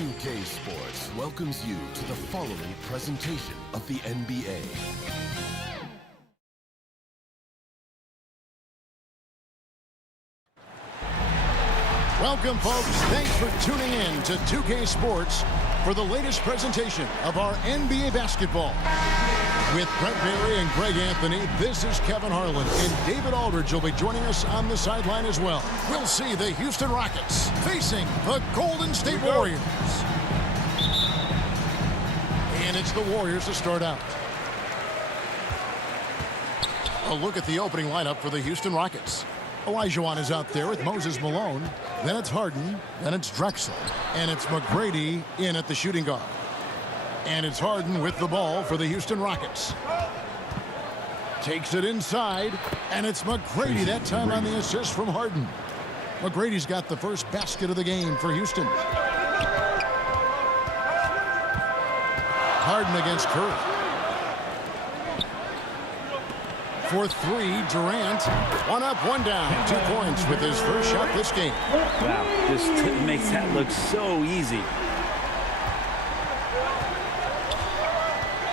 2K Sports welcomes you to the following presentation of the NBA. Welcome, folks. Thanks for tuning in to 2K Sports for the latest presentation of our NBA basketball. With Brent Berry and Greg Anthony, this is Kevin Harlan, and David Aldridge will be joining us on the sideline as well. We'll see the Houston Rockets facing the Golden State Warriors. And it's the Warriors to start out. A look at the opening lineup for the Houston Rockets. Olajuwon is out there with Moses Malone. Then it's Harden. Then it's Drexler. And it's McGrady in at the shooting guard. And it's Harden with the ball for the Houston Rockets. Takes it inside. And it's McGrady that time on the assist from Harden. McGrady's got the first basket of the game for Houston. Harden against Curry. For three, Durant. One up, one down. 2 points with his first shot this game. Wow, this makes that look so easy.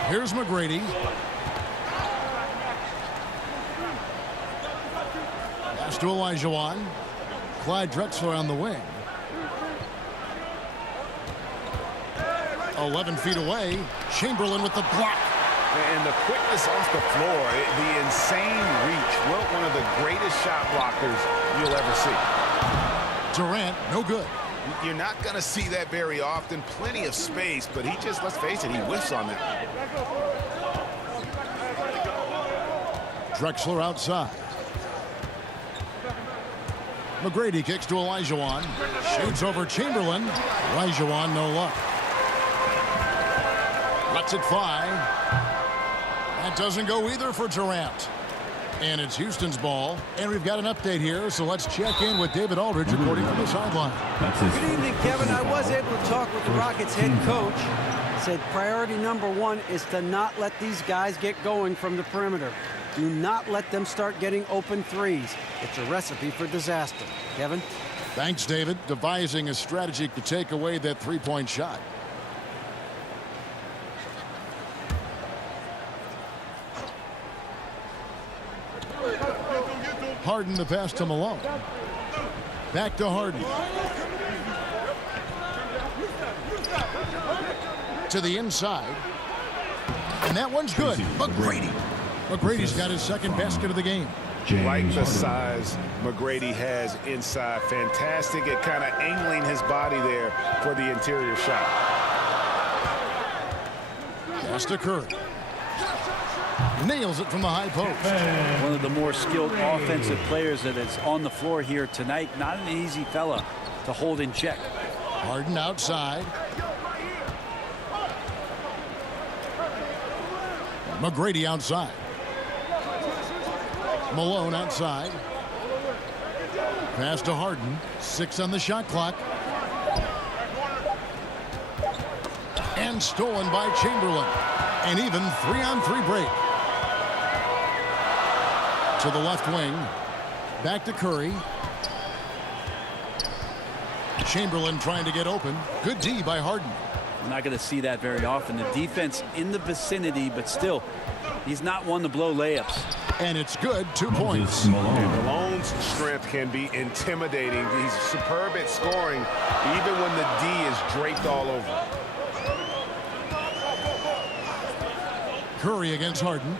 Here's McGrady. Pass to Olajuwon. Clyde Drexler on the wing. 11 feet away. Chamberlain with the block. And the quickness off the floor, the insane reach. Well, one of the greatest shot blockers you'll ever see. Durant, no good. You're not going to see that very often. Plenty of space, but he just, let's face it, he whiffs on that. Drexler outside. McGrady kicks to Olajuwon. Shoots over Chamberlain. Olajuwon, no luck. Lets it fly. That doesn't go either for Durant. And it's Houston's ball. And we've got an update here, so let's check in with David Aldridge reporting from the sideline. Good evening, Kevin. I was able to talk with the Rockets head coach. He said priority number one is to not let these guys get going from the perimeter. Do not let them start getting open threes. It's a recipe for disaster. Kevin? Thanks, David. Devising a strategy to take away that three-point shot. Harden the pass to Malone. Back to Harden. To the inside. And that one's good. McGrady. McGrady's got his second basket of the game. Like the size McGrady has inside. Fantastic at kind of angling his body there for the interior shot. Pass to Curry. Nails it from the high post. One of the more skilled offensive players that is on the floor here tonight. Not an easy fella to hold in check. Harden outside. McGrady outside. Malone outside. Pass to Harden. 6 on the shot clock. And stolen by Chamberlain. An even 3-on-3 break. To the left wing. Back to Curry. Chamberlain trying to get open. Good D by Harden. We're not going to see that very often. The defense in the vicinity, but still, he's not one to blow layups. And it's good. 2 points. Malone's strength can be intimidating. He's superb at scoring, even when the D is draped all over. Curry against Harden.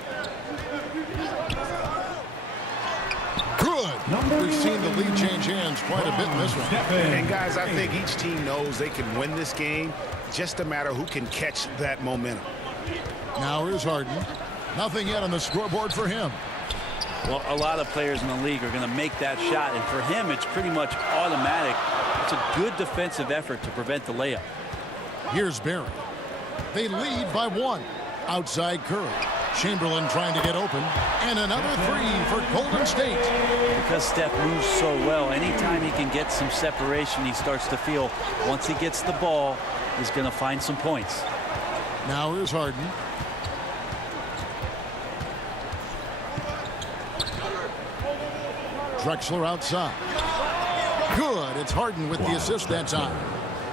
Good. We've seen the lead change hands quite a bit in this one. And guys, I think each team knows they can win this game. Just a matter who can catch that momentum. Now here's Harden. Nothing yet on the scoreboard for him. Well, a lot of players in the league are going to make that shot, and for him, it's pretty much automatic. It's a good defensive effort to prevent the layup. Here's Barry. They lead by 1. Outside Curry. Chamberlain trying to get open. And another 3 for Golden State. Because Steph moves so well, anytime he can get some separation, he starts to feel once he gets the ball, he's going to find some points. Now here's Harden. Drexler outside. Good. It's Harden with the assist that time.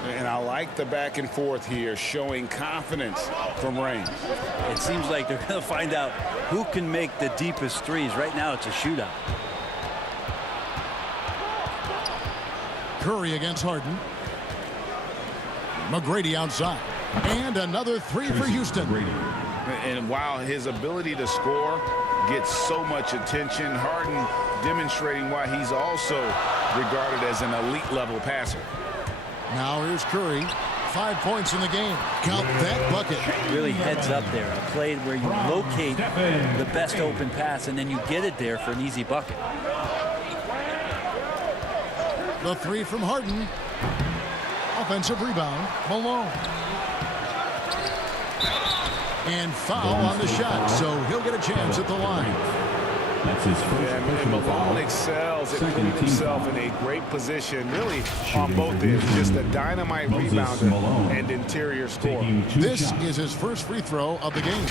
And I like the back and forth here, showing confidence from range. It seems like they're going to find out who can make the deepest threes. Right now, it's a shootout. Curry against Harden. McGrady outside. And another three for Houston. And while his ability to score gets so much attention, Harden demonstrating why he's also regarded as an elite-level passer. Now here's Curry. 5 points in the game. Count that bucket. Really heads up there. A play where you locate the best open pass and then you get it there for an easy bucket. The three from Harden. Offensive rebound. Malone. And foul on the shot, so he'll get a chance at the line. That's his first And Malone excels at putting himself in a great position, really on both ends. Just a dynamite rebounder and interior scorer. This is his first free throw of the game.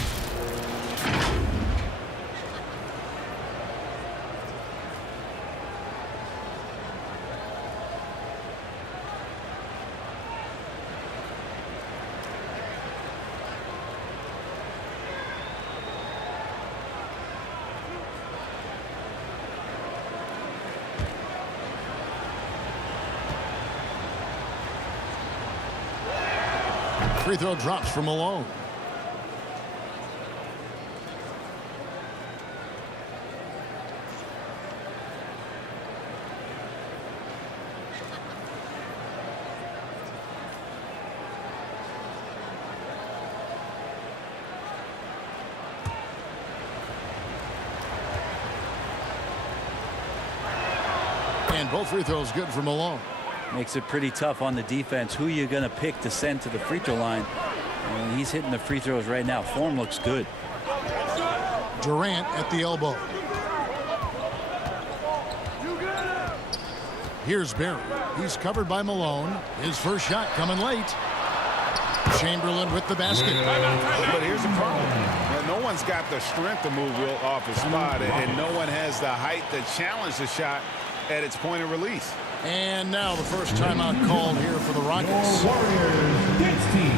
Free throw drops for Malone. And both free throws good for Malone. Makes it pretty tough on the defense. Who you're going to pick to send to the free throw line. And he's hitting the free throws right now. Form looks good. Durant at the elbow. Here's Barry. He's covered by Malone. His first shot coming late. Chamberlain with the basket. But here's the problem. No one's got the strength to move off his spot, and no one has the height to challenge the shot at its point of release. And now the first timeout called here for the Rockets. Warriors dance team.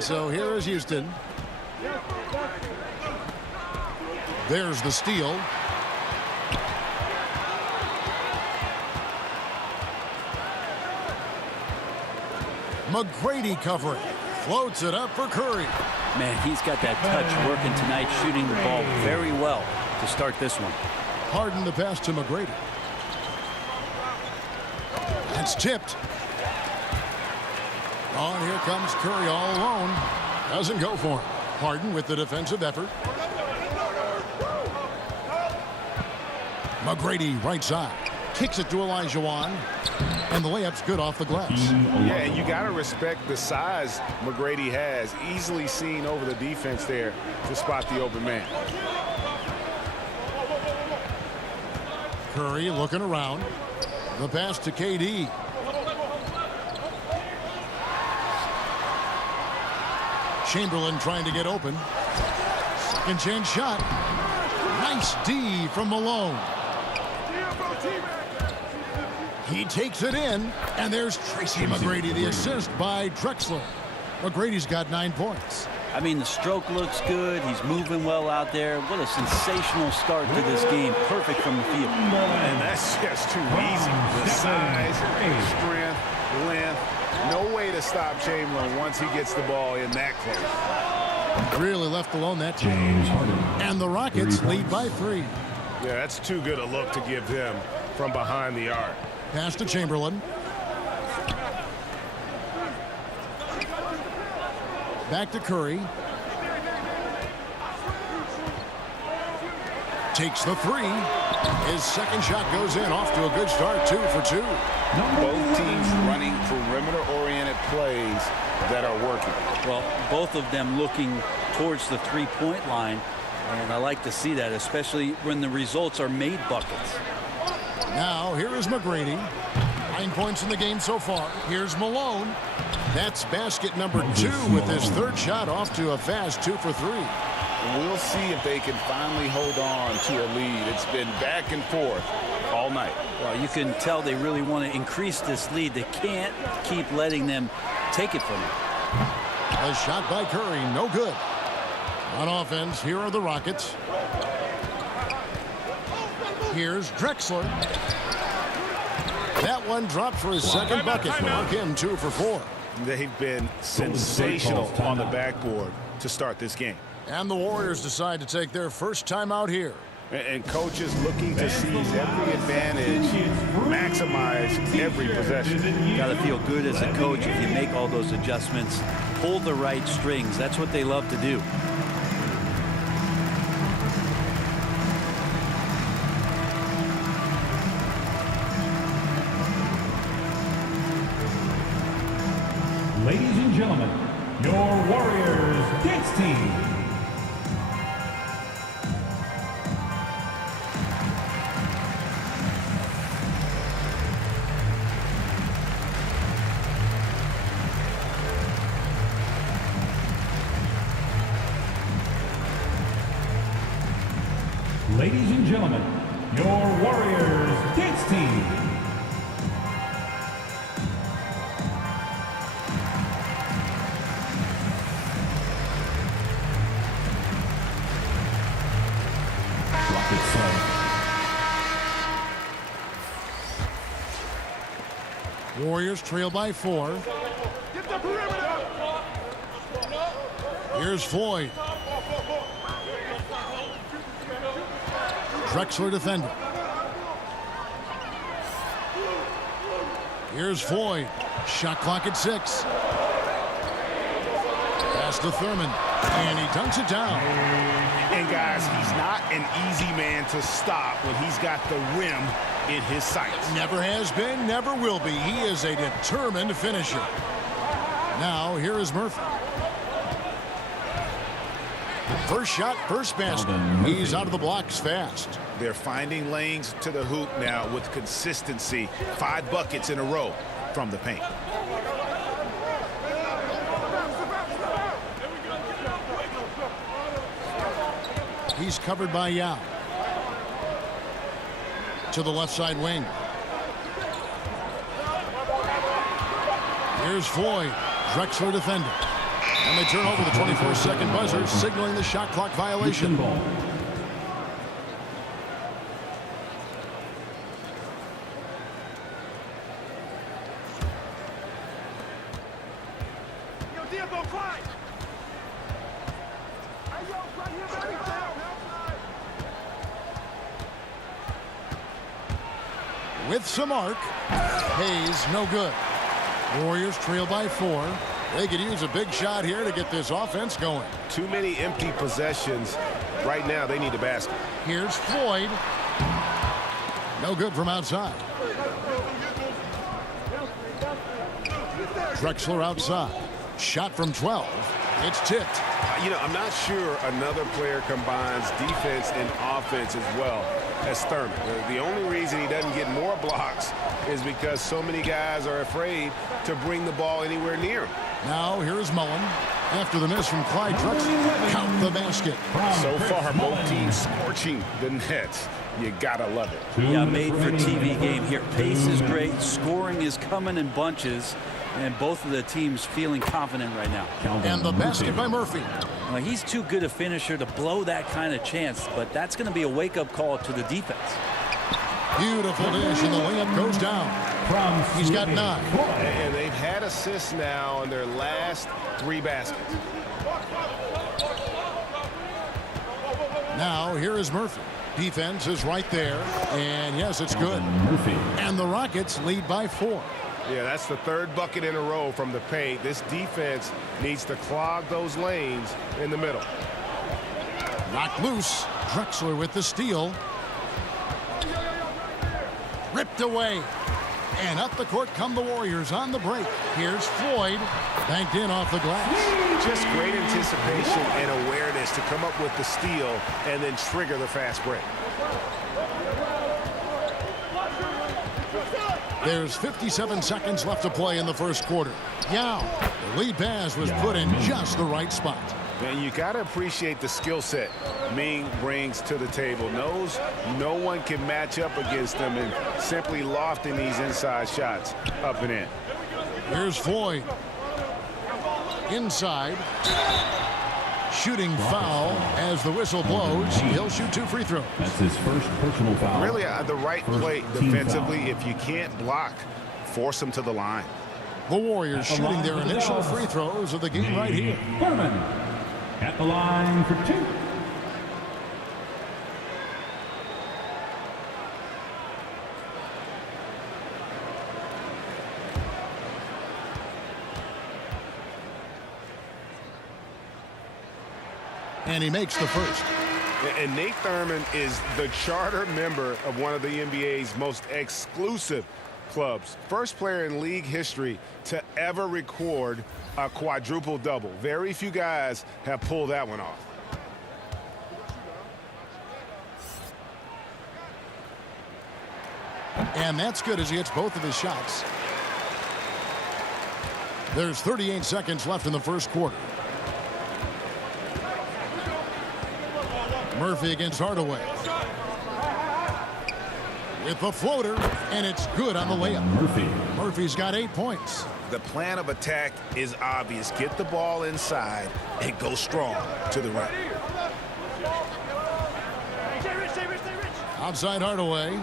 So here is Houston. There's the steal. McGrady covering. Floats it up for Curry. Man, he's got that touch working tonight, shooting the ball very well to start this one. Harden the pass to McGrady. It's tipped. Oh, and here comes Curry all alone. Doesn't go for him. Harden with the defensive effort. McGrady right side. Kicks it to Olajuwon. And the layup's good off the glass. Yeah, and you got to respect the size McGrady has. Easily seen over the defense there to spot the open man. Curry looking around. The pass to KD. Chamberlain trying to get open. Second chance shot. Nice D from Malone. He takes it in, and there's Tracy McGrady, the assist by Drexler. McGrady's got 9 points. I mean, the stroke looks good. He's moving well out there. What a sensational start to this game. Perfect from the field. And that's just too easy. The size, strength, length. No way to stop Chamberlain once he gets the ball in that close. Really left alone that time. And the Rockets lead by 3. Yeah, that's too good a look to give them from behind the arc. Pass to Chamberlain. Back to Curry. Takes the 3. His second shot goes in. Off to a good start. 2 for 2. Both teams running perimeter-oriented plays that are working. Well, both of them looking towards the three-point line, and I like to see that, especially when the results are made buckets. Now, here is McGrady. 9 points in the game so far. Here's Malone. That's basket number 2 with his third shot, off to a fast 2 for 3. We'll see if they can finally hold on to a lead. It's been back and forth all night. Well, you can tell they really want to increase this lead. They can't keep letting them take it from them. A shot by Curry, no good. On offense, here are the Rockets. Here's Drexler. That one dropped for his second bucket. Mark him 2 for 4. They've been sensational on the backboard to start this game. And the Warriors decide to take their first time out here. And coaches looking to seize every advantage, maximize every possession. Got to feel good as a coach if you make all those adjustments, pull the right strings. That's what they love to do. Ladies and gentlemen, your Warriors dance team. Ladies and gentlemen, your Warriors dance team. Warriors trail by 4. Here's Floyd. Drexler defender. Here's Floyd. Shot clock at 6. Pass to Thurman. And he dunks it down. And guys, he's not an easy man to stop when he's got the rim in his sights. Never has been, never will be. He is a determined finisher. Now, here is Murphy. First shot, first basket. He's out of the blocks fast. They're finding lanes to the hoop now with consistency. 5 buckets in a row from the paint. He's covered by Yao. To the left side wing. Here's Floyd. Drexler defender. And they turn over the 24-second buzzer, signaling the shot clock violation. With some arc. Hayes, no good. Warriors trail by 4. They could use a big shot here to get this offense going. Too many empty possessions. Right now, they need a basket. Here's Floyd. No good from outside. Drexler outside. Shot from 12. It's tipped. You know, I'm not sure another player combines defense and offense as well as Thurman. The only reason he doesn't get more blocks is because so many guys are afraid to bring the ball anywhere near him. Now here is Mullen. After the miss from Clyde Drexler, count the basket. So far, both teams scorching the nets. You gotta love it. Yeah, made for TV game here. Pace is great. Scoring is coming in bunches. And both of the teams feeling confident right now. And the basket by Murphy. Well, he's too good a finisher to blow that kind of chance, but that's going to be a wake-up call to the defense. Beautiful dish, and the layup goes down. He's got 9. And they've had assists now on their last 3 baskets. Now, here is Murphy. Defense is right there, and yes, it's good. And the Rockets lead by 4. Yeah, that's the 3rd bucket in a row from the paint. This defense needs to clog those lanes in the middle. Knocked loose. Drexler with the steal. Ripped away. And up the court come the Warriors on the break. Here's Floyd. Banked in off the glass. Just great anticipation and awareness to come up with the steal and then trigger the fast break. There's 57 seconds left to play in the first quarter. Yao. The lead pass was put in just the right spot. And you got to appreciate the skill set Ming brings to the table. Knows no one can match up against him and simply lofting these inside shots up and in. Here's Floyd. Inside. Shooting foul as the whistle blows. He'll shoot 2 free throws. That's his first personal foul. Really the right play defensively. If you can't block, force him to the line. The Warriors shooting their initial free throws of the game right here. Furman at the line for 2. And he makes the first. And Nate Thurman is the charter member of one of the NBA's most exclusive clubs. First player in league history to ever record a quadruple-double. Very few guys have pulled that one off. And that's good as he hits both of his shots. There's 38 seconds left in the first quarter. Murphy against Hardaway. With the floater, and it's good on the layup. Murphy's got 8 points. The plan of attack is obvious. Get the ball inside and go strong to the rim. Outside Hardaway.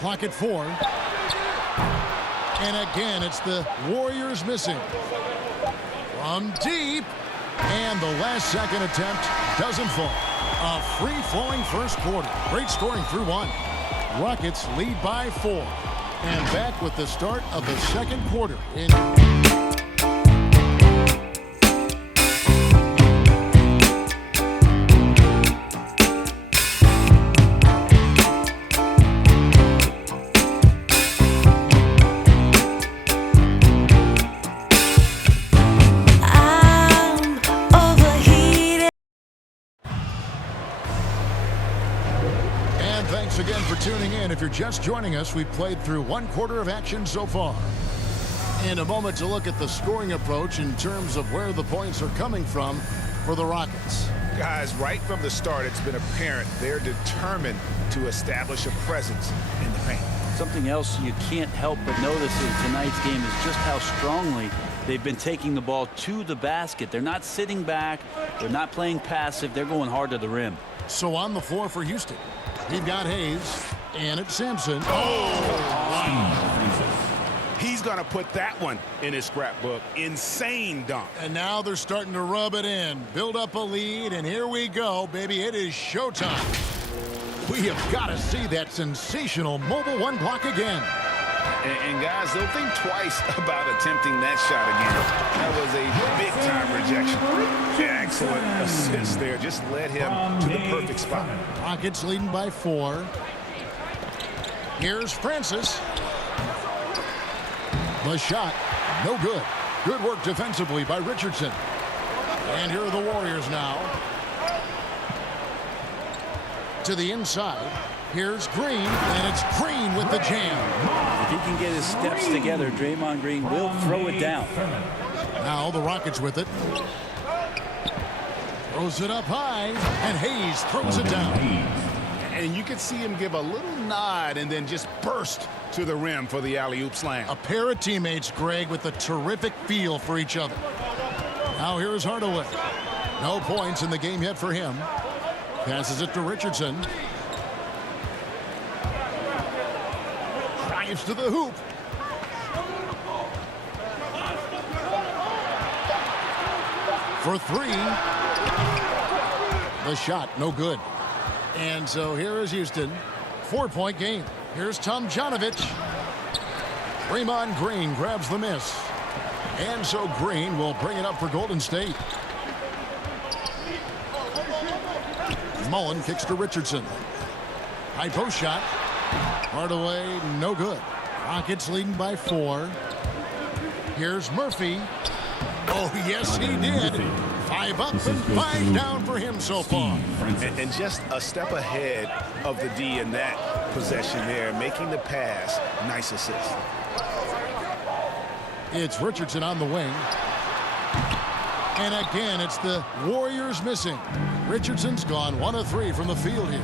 Clock at 4. And again, it's the Warriors missing. From deep. And the last second attempt doesn't fall. A free-flowing first quarter. Great scoring through 1. Rockets lead by 4. And back with the start of the second quarter. Again for tuning in. If you're just joining us, we've played through 1 quarter of action so far. In a moment to look at the scoring approach in terms of where the points are coming from for the Rockets. Guys, right from the start, it's been apparent they're determined to establish a presence in the paint. Something else you can't help but notice in tonight's game is just how strongly they've been taking the ball to the basket. They're not sitting back. They're not playing passive. They're going hard to the rim. So on the floor for Houston, we've got Hayes, and it's Sampson. Oh, He's going to put that one in his scrapbook. Insane dunk. And now they're starting to rub it in, build up a lead, and here we go, baby. It is showtime. We have got to see that sensational mobile 1 block again. And guys, they'll think twice about attempting that shot again. That was a big-time rejection. Excellent assist there. Just led him to the perfect spot. Rockets leading by 4. Here's Francis. The shot, no good. Good work defensively by Richardson. And here are the Warriors now. To the inside. Here's Green, and it's Green with the jam. If he can get his steps together, Draymond Green will throw it down. Now the Rockets with it. Throws it up high, and Hayes throws it down. And you can see him give a little nod and then just burst to the rim for the alley-oop slam. A pair of teammates, Greg, with a terrific feel for each other. Now here is Hardaway. No points in the game yet for him. Passes it to Richardson. Drives to the hoop. For three. The shot, no good. And so here is Houston. 4-point game. Here's Tomjanovich. Draymond Green grabs the miss. And so Green will bring it up for Golden State. Mullen kicks to Richardson. High post shot. Hardaway, no good. Rockets leading by 4. Here's Murphy. Oh, yes, he did. 5 up and 5 down for him so far. And just a step ahead of the D in that possession there, making the pass. Nice assist. It's Richardson on the wing. And again, it's the Warriors missing. Richardson's gone 1 of 3 from the field here.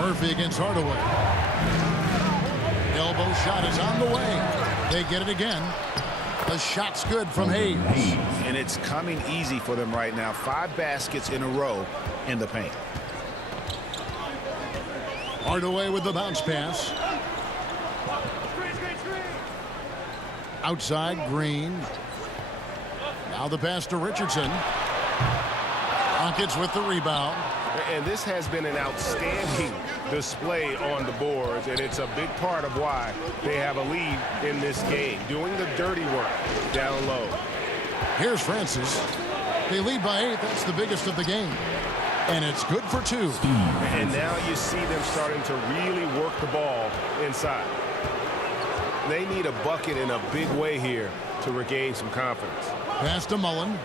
Murphy against Hardaway. Elbow shot is on the way. They get it again. The shot's good from Hayes. And it's coming easy for them right now. 5 baskets in a row in the paint. Hardaway with the bounce pass. Outside, Green. Now the pass to Richardson. Rockets with the rebound. And this has been an outstanding display on the boards, and it's a big part of why they have a lead in this game, doing the dirty work down low. Here's Francis. They lead by 8. That's the biggest of the game. And it's good for 2. And now you see them starting to really work the ball inside. They need a bucket in a big way here to regain some confidence. Pass to Mullen.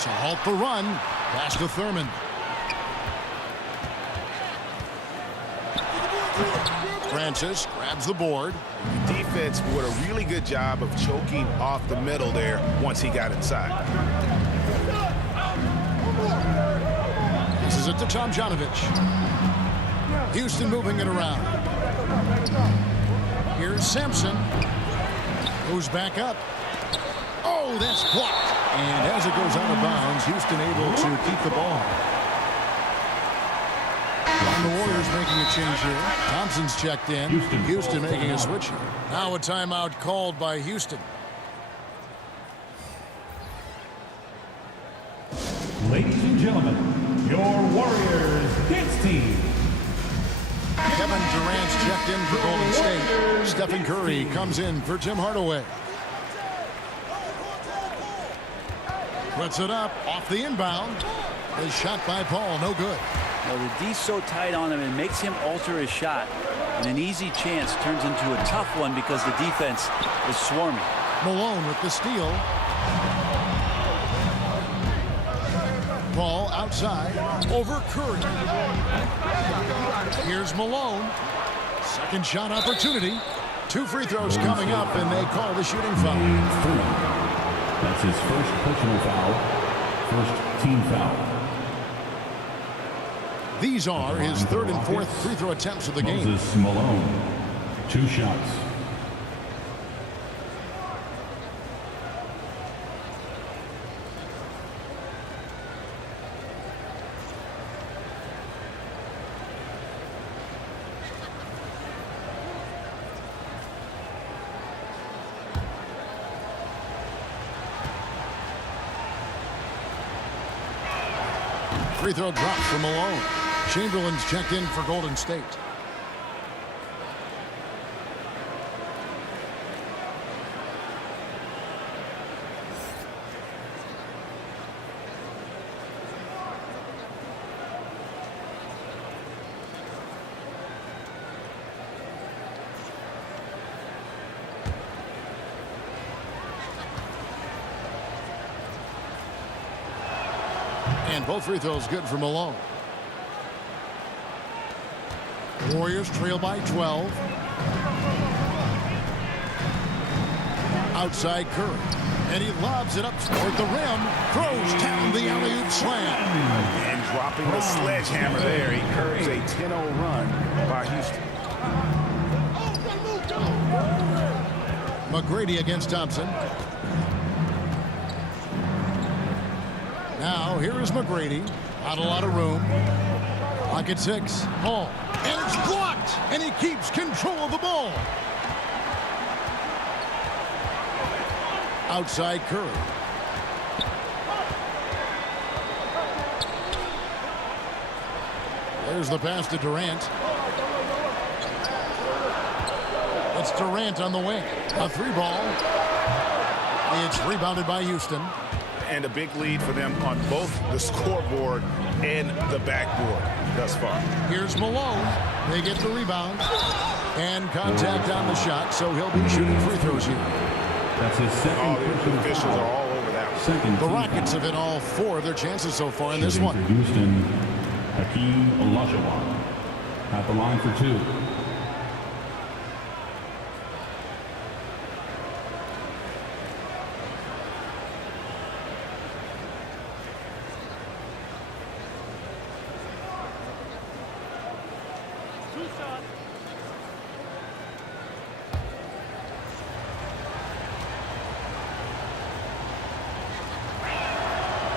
To halt the run. Pass to Thurman. Francis grabs the board. Defense did a really good job of choking off the middle there once he got inside. This is it to Tomjanovich. Houston moving it around. Here's Sampson. Goes back up. Oh, that's blocked. And as it goes out of bounds, Houston able to keep the ball. And the Warriors making a change here. Thompson's checked in. Houston making a switch here. Now a timeout called by Houston. Ladies and gentlemen, your Warriors hits team. Kevin Durant's checked in for Golden State. Stephen Curry comes in for Tim Hardaway. Puts it up off the inbound. A shot by Paul, no good. Well, the D's so tight on him, it makes him alter his shot. And an easy chance turns into a tough one because the defense is swarming. Malone with the steal. Ball outside over Curry. Here's Malone. Second shot opportunity. 2 free throws coming up, and they call the shooting foul. That's his first personal foul. First team foul. These are his 3rd and 4th free throw attempts of the game. Moses Malone, 2 shots. Free throw drops for Malone. Chamberlain's checked in for Golden State. And both free throws good for Malone. Warriors trail by 12. Outside Curry. And he lobs it up toward the rim. Throws down the alley-oop slam. And dropping the sledgehammer there. He curves a 10-0 run by Houston. McGrady against Thompson. Now, here is McGrady. Not a lot of room. Pocket 6. Hall. And it's blocked. And he keeps control of the ball. Outside Curry. There's the pass to Durant. It's Durant on the wing. A 3-ball. It's rebounded by Houston. And a big lead for them on both the scoreboard and the backboard thus far. Here's Malone. They get the rebound. And contact on the shot, so he'll be shooting free throws here. That's his second. The officials are all over that one. Second. The Rockets have hit all 4 of their chances so far in this Shooting one. for Houston, Hakeem Olajuwon at the line for 2.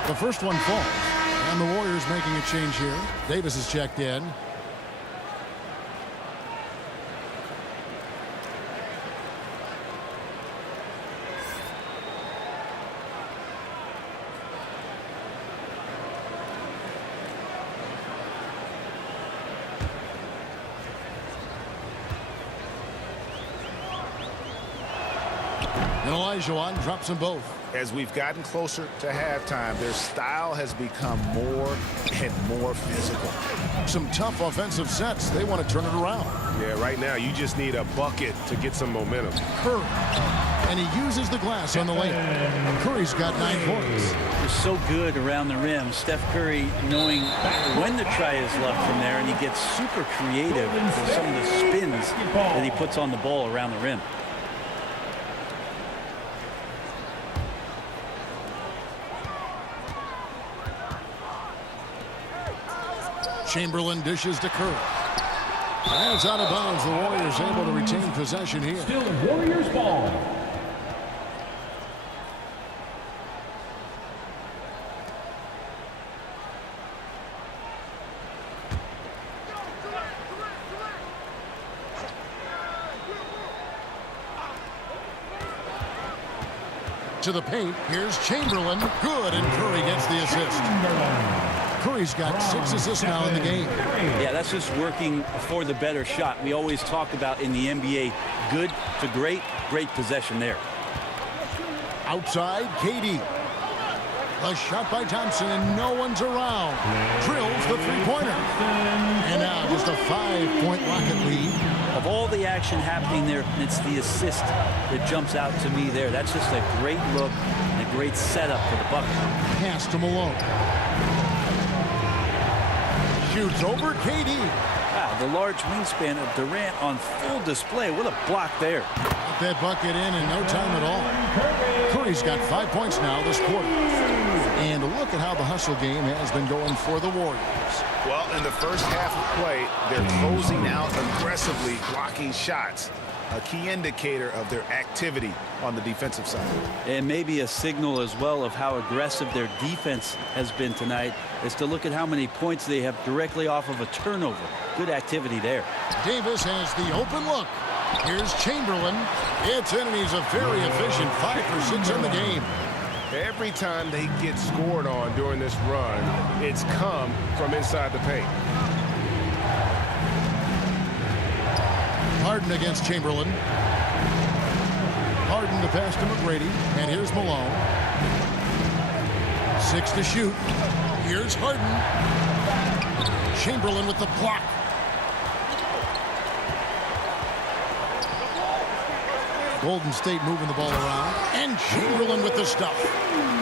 The first one falls. And the Warriors making a change here. Davis is checked in. And Olajuwon drops them both. As we've gotten closer to halftime, their style has become more and more physical. Some tough offensive sets. They want to turn it around. Yeah, right now you just need a bucket to get some momentum. Curry. And he uses the glass on the layup. Curry's got 9 points. They're so good around the rim. Steph Curry knowing when to try his luck from there, and he gets super creative with some of the spins that he puts on the ball around the rim. Chamberlain dishes to Curry. That's out of bounds. The Warriors able to retain possession here. Still Warriors ball. To the paint. Here's Chamberlain. Good, and Curry gets the assist. Curry's got 6 assists now in the game. Yeah, that's just working for the better shot. We always talk about in the NBA, good to great, great possession there. Outside, KD. A shot by Thompson, and no one's around. Drills the 3-pointer. And now just a 5-point Rocket lead. Of all the action happening there, it's the assist that jumps out to me there. That's just a great look and a great setup for the bucket. Pass to Malone. Shoots over KD. Wow, the large wingspan of Durant on full display. What a block there. Put that bucket in no time at all. Curry's got 5 points now this quarter. And look at how the hustle game has been going for the Warriors. Well, in the first half of play, they're closing out aggressively, blocking shots. A key indicator of their activity on the defensive side. And maybe a signal as well of how aggressive their defense has been tonight is to look at how many points they have directly off of a turnover. Good activity there. Davis has the open look. Here's Chamberlain. It's in, and he's a very efficient 5 for 6 in the game. Every time they get scored on during this run, it's come from inside the paint. Harden against Chamberlain. Harden to pass to McGrady. And here's Malone. 6 to shoot. Here's Harden. Chamberlain with the block. Golden State moving the ball around. And Chamberlain with the stuff.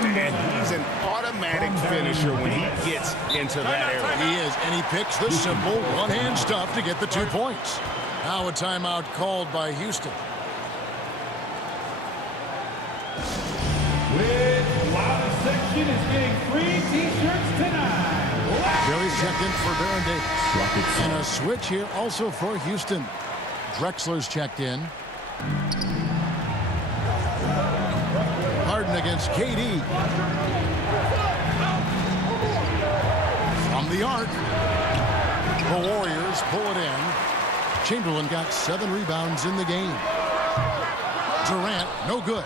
And he's an automatic finisher when he gets into that area. He is, and he picks the simple one-hand stuff to get the 2 points. Now a timeout called by Houston. With Loud Section is getting free T-shirts tonight. Jerry's checked in for Baron Davis. And a switch here also for Houston. Drexler's checked in. Harden against KD. From the arc. The Warriors pull it in. Chamberlain got 7 rebounds in the game. Durant, no good.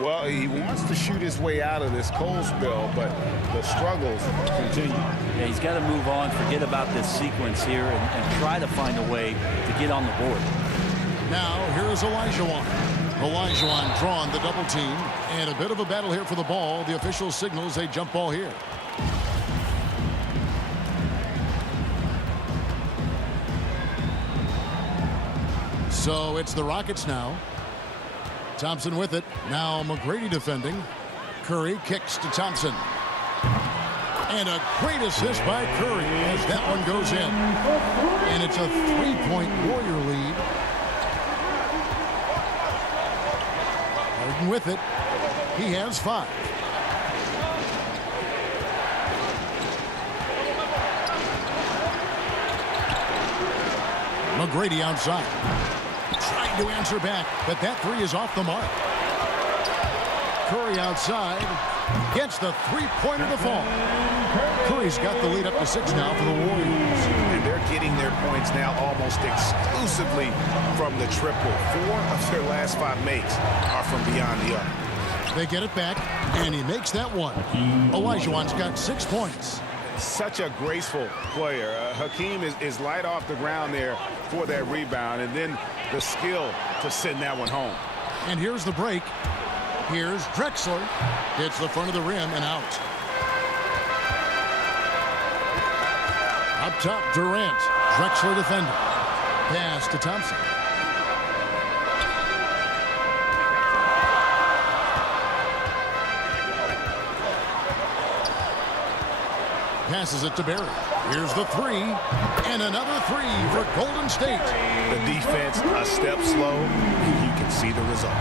Well, he wants to shoot his way out of this cold spell, but the struggles continue. Yeah, he's got to move on, forget about this sequence here, and try to find a way to get on the board. Now, here's Olajuwon. Olajuwon drawn the double team, and a bit of a battle here for the ball. The official signals a jump ball here. So it's the Rockets now. Thompson with it. Now McGrady defending. Curry kicks to Thompson. And a great assist by Curry as that one goes in. And it's a 3-point Warrior lead. Harden with it. He has 5. McGrady outside. Trying to answer back, but that 3 is off the mark. Curry outside. Gets the 3-pointer to fall. Curry's got the lead up to 6 now for the Warriors. And they're getting their points now almost exclusively from the triple. 4 of their last 5 makes are from beyond the arc. They get it back, and he makes that one. Olajuwon's got 6 points. Such a graceful player. Hakeem is light off the ground there for that rebound, and then the skill to send that one home. And here's the break. Here's Drexler. Hits the front of the rim and out. Up top, Durant. Drexler defending. Pass to Thompson. Passes it to Barry. Here's the 3. And another 3 for Golden State. The defense a step slow, and you can see the result.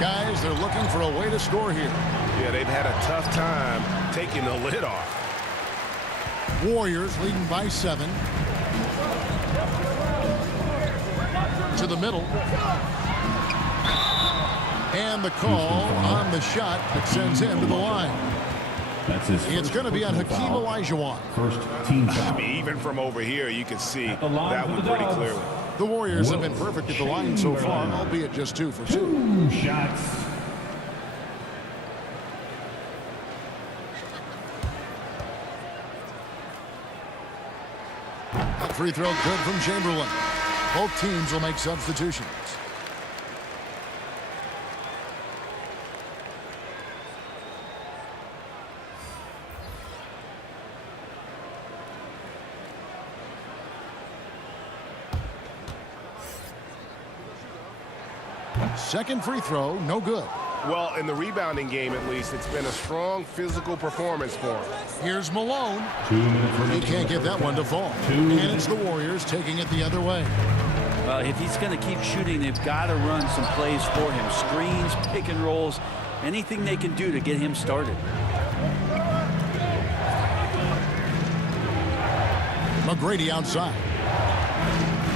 Guys, they're looking for a way to score here. Yeah, they've had a tough time taking the lid off. Warriors leading by 7. To the middle. And the call on the shot that sends him to the line. That's his It's going to be on Hakeem Olajuwon. First team foul. I mean, even from over here, you can see that one pretty clearly. The Warriors have been perfect at the line so far, albeit just 2 for 2. 2 shots. A free throw good from Chamberlain. Both teams will make substitutions. Second free throw, no good. Well, in the rebounding game, at least, it's been a strong physical performance for him. Here's Malone. 2 minutes. He can't get that one to fall. And it's the Warriors taking it the other way. If he's going to keep shooting, they've got to run some plays for him. Screens, pick and rolls, anything they can do to get him started. McGrady outside.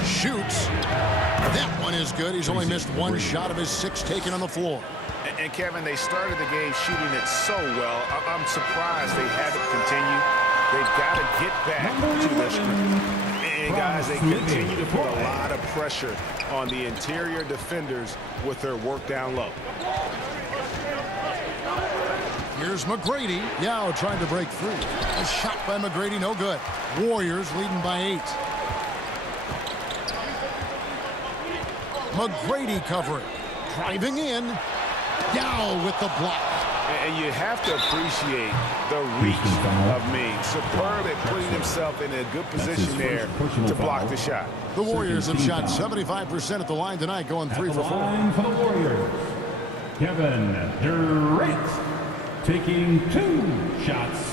Shoots. That one is good. He's only missed 1 shot of his 6 taken on the floor. And Kevin, they started the game shooting it so well. I'm surprised they haven't continued. They've got to get back to their script. And guys, they continue to put a lot of pressure on the interior defenders with their work down low. Here's McGrady. Yao trying to break free. A shot by McGrady, no good. Warriors leading by 8. McGrady covering. Driving in. Yao with the block. And you have to appreciate the reach of Ming. Superb at putting himself in a good position there to block the shot. The Warriors have shot 75% at the line tonight, going 3 for 4. Line for the Warriors. Kevin Durant taking 2 shots.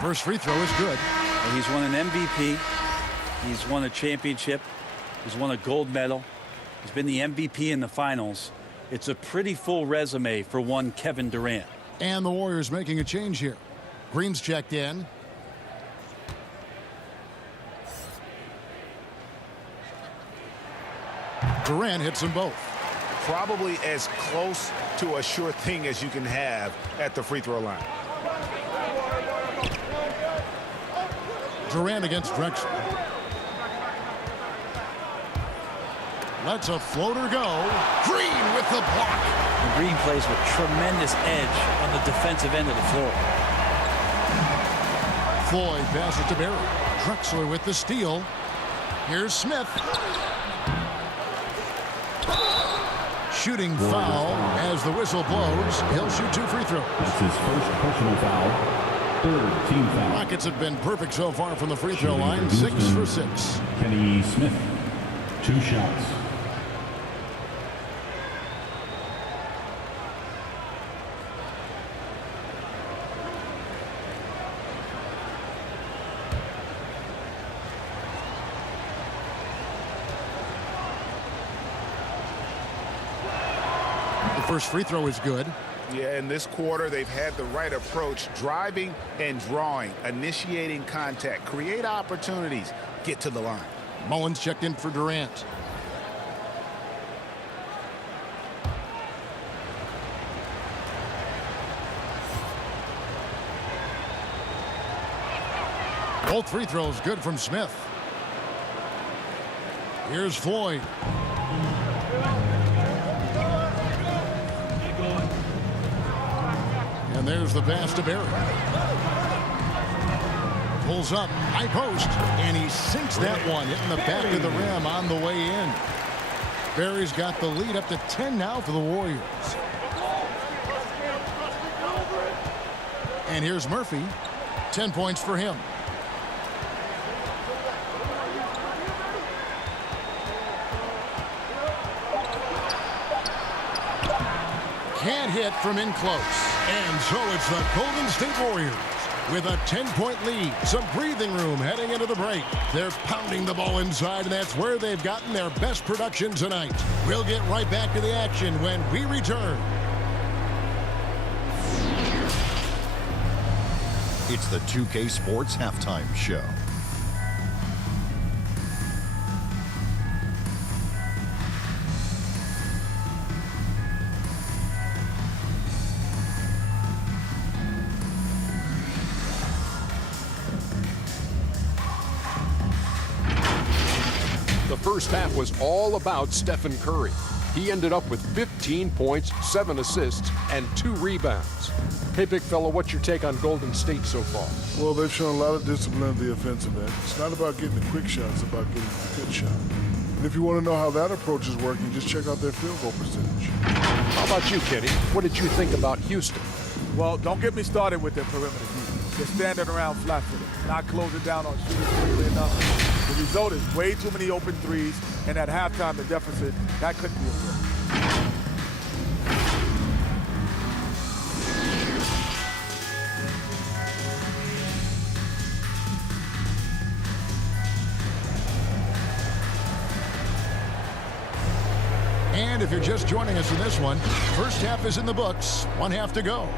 First free throw is good. And he's won an MVP. He's won a championship. He's won a gold medal. He's been the MVP in the finals. It's a pretty full resume for one Kevin Durant. And the Warriors making a change here. Green's checked in. Durant hits them both. Probably as close to a sure thing as you can have at the free throw line. Durant against Drexler. Lets a floater go. Green with the block. And Green plays with tremendous edge on the defensive end of the floor. Floyd passes to Barry. Drexler with the steal. Here's Smith. Shooting foul as the whistle blows. He'll shoot 2 free throws. That's his first personal foul. Third team foul. Rockets have been perfect so far from the free throw line. 6 for 6. Kenny Smith. 2 shots. First free throw is good. Yeah, in this quarter, they've had the right approach, driving and drawing, initiating contact, create opportunities, get to the line. Mullins checked in for Durant. Both free throws good from Smith. Here's Floyd. And there's the pass to Barry. Pulls up, high post, and he sinks that one, hitting the back of the rim on the way in. Barry's got the lead up to 10 now for the Warriors. And here's Murphy. 10 points for him. Can't hit from in close. And so it's the Golden State Warriors with a 10-point lead. Some breathing room heading into the break. They're pounding the ball inside, and that's where they've gotten their best production tonight. We'll get right back to the action when we return. It's the 2K Sports Halftime Show. The first half was all about Stephen Curry. He ended up with 15 points, 7 assists, and 2 rebounds. Hey, big fella, what's your take on Golden State so far? Well, they've shown a lot of discipline in the offensive end. It's not about getting the quick shot, it's about getting the good shot. And if you want to know how that approach is working, just check out their field goal percentage. How about you, Kenny? What did you think about Houston? Well, don't get me started with their perimeter defense. They're standing around flat-footed, not closing down on shooters quickly enough. The result is way too many open threes, and at halftime, the deficit, that couldn't be avoided. And if you're just joining us in this one, first half is in the books, 1 half to go.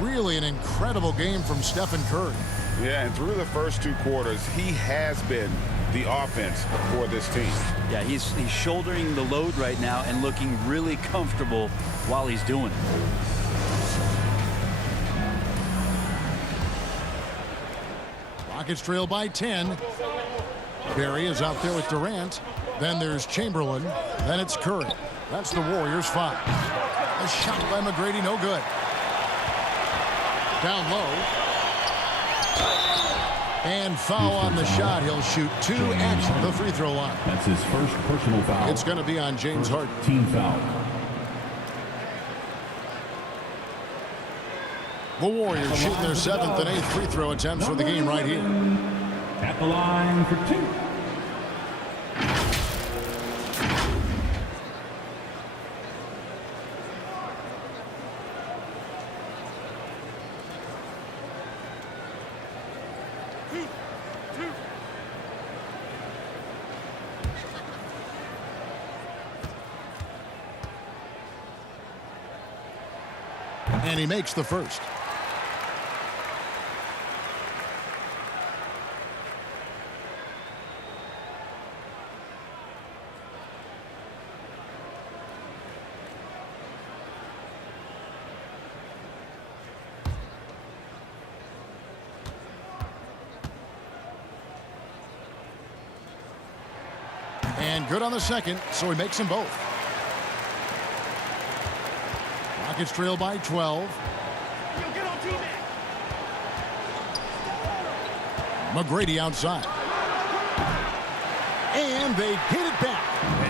Really an incredible game from Stephen Curry. Yeah, and through the first 2 quarters, he has been the offense for this team. Yeah, he's shouldering the load right now and looking really comfortable while he's doing it. Rockets trail by 10. Barry is out there with Durant. Then there's Chamberlain. Then it's Curry. That's the Warriors' 5. A shot by McGrady, no good. Down low. And foul on the shot. He'll shoot 2 at the free throw line. That's his first personal foul. It's going to be on James Harden. Team foul. The Warriors shooting their 7th and 8th free throw attempts for the game right here. At the line for 2. And he makes the first. And good on the second, so he makes them both. Rockets trail by 12. McGrady outside. And they get it back.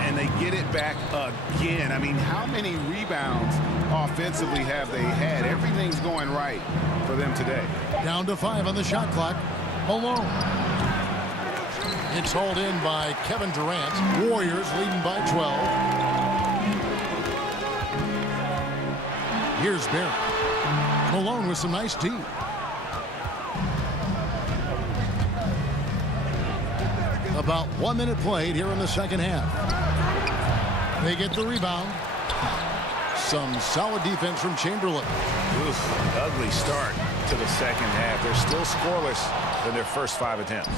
And they get it back again. I mean, how many rebounds offensively have they had? Everything's going right for them today. Down to 5 on the shot clock. Malone. It's hauled in by Kevin Durant. Warriors leading by 12. Here's Barrett. Malone with some nice D. About 1 minute played here in the second half. They get the rebound. Some solid defense from Chamberlain. Oof, ugly start to the second half. They're still scoreless in their first 5 attempts.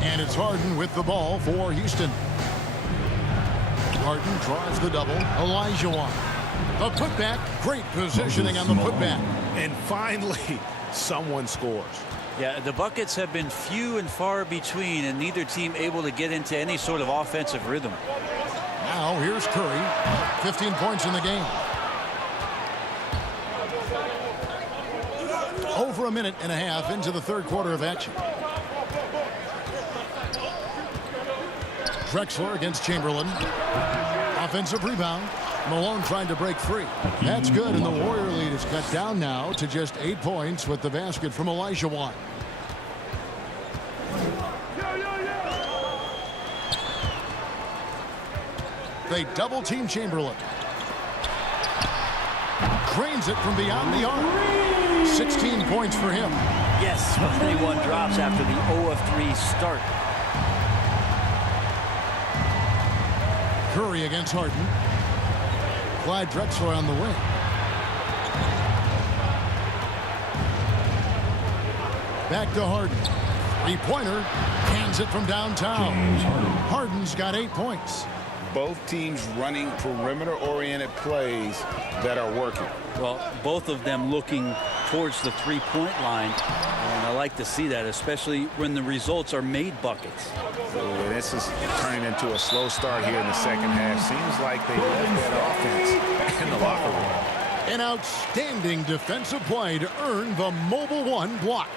And it's Harden with the ball for Houston. Harden draws the double. Olajuwon. The putback. Great positioning on the putback. And finally, someone scores. Yeah, the buckets have been few and far between, and neither team able to get into any sort of offensive rhythm. Now here's Curry. 15 points in the game. Over a minute and a half into the third quarter of action. Drexler against Chamberlain. Offensive rebound. Malone trying to break free. That's good, and the Warrior lead is cut down now to just 8 points with the basket from Olajuwon. They double-team Chamberlain. Drains it from beyond the arc. 16 points for him. Yes, 21 drops after the 0 of 3 start. Curry against Harden. Clyde Drexler on the wing. Back to Harden. Three-pointer. Hands it from downtown. Harden's got 8 points. Both teams running perimeter-oriented plays that are working. Well, both of them looking towards the three-point line. And I like to see that, especially when the results are made buckets. So this is turning into a slow start here in the second half. Seems like they left that offense in the locker room. An outstanding defensive play to earn the Mobile One block.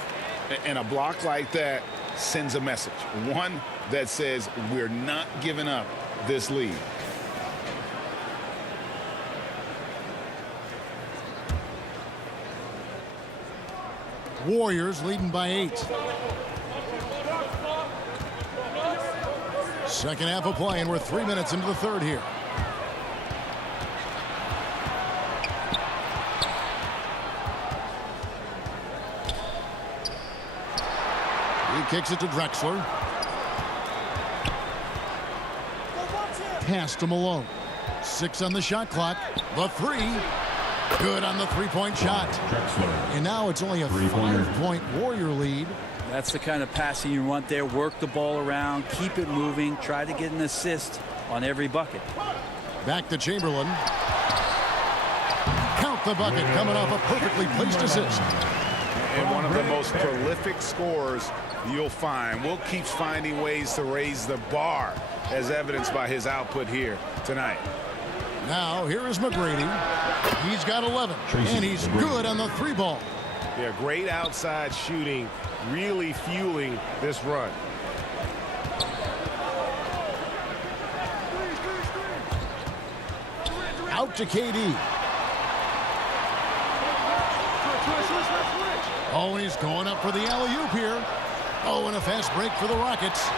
And a block like that sends a message. One that says we're not giving up this lead. Warriors leading by 8. Second half of play, and we're 3 minutes into the third here. He kicks it to Drexler. Pass to Malone. 6 on the shot clock. The 3. Good on the three-point shot. And now it's only a 5-point Warrior lead. That's the kind of passing you want there. Work the ball around, keep it moving, try to get an assist on every bucket. Back to Chamberlain. Count the bucket coming off a perfectly placed assist. And one of the most prolific scorers you'll find. Will keeps finding ways to raise the bar, as evidenced by his output here tonight. Now here is McGrady. He's got 11, and he's good on the 3-ball. Yeah, great outside shooting, really fueling this run. Out to KD. Oh, and he's going up for the alley-oop here. Oh, and a fast break for the Rockets.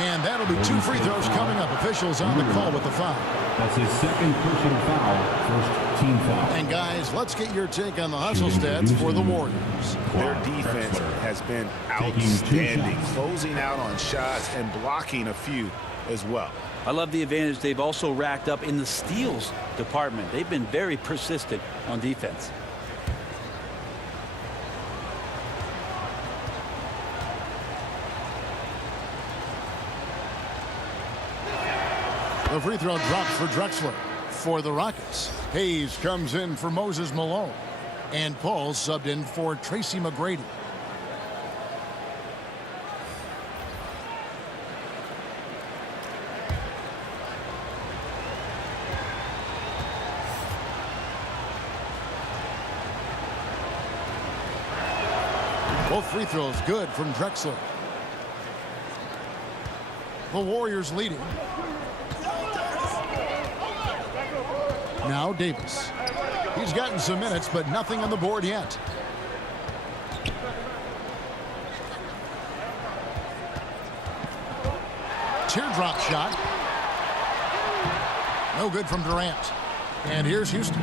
And that'll be 2 free throws coming up. Officials on the call with the foul. That's his second personal foul, first team foul. And guys, let's get your take on the hustle stats for the Warriors. Their defense has been outstanding, closing out on shots and blocking a few as well. I love the advantage they've also racked up in the steals department. They've been very persistent on defense. The free throw drops for Drexler. For the Rockets, Hayes comes in for Moses Malone. And Paul subbed in for Tracy McGrady. Both free throws good from Drexler. The Warriors leading. Now Davis. He's gotten some minutes, but nothing on the board yet. Teardrop shot. No good from Durant. And here's Houston.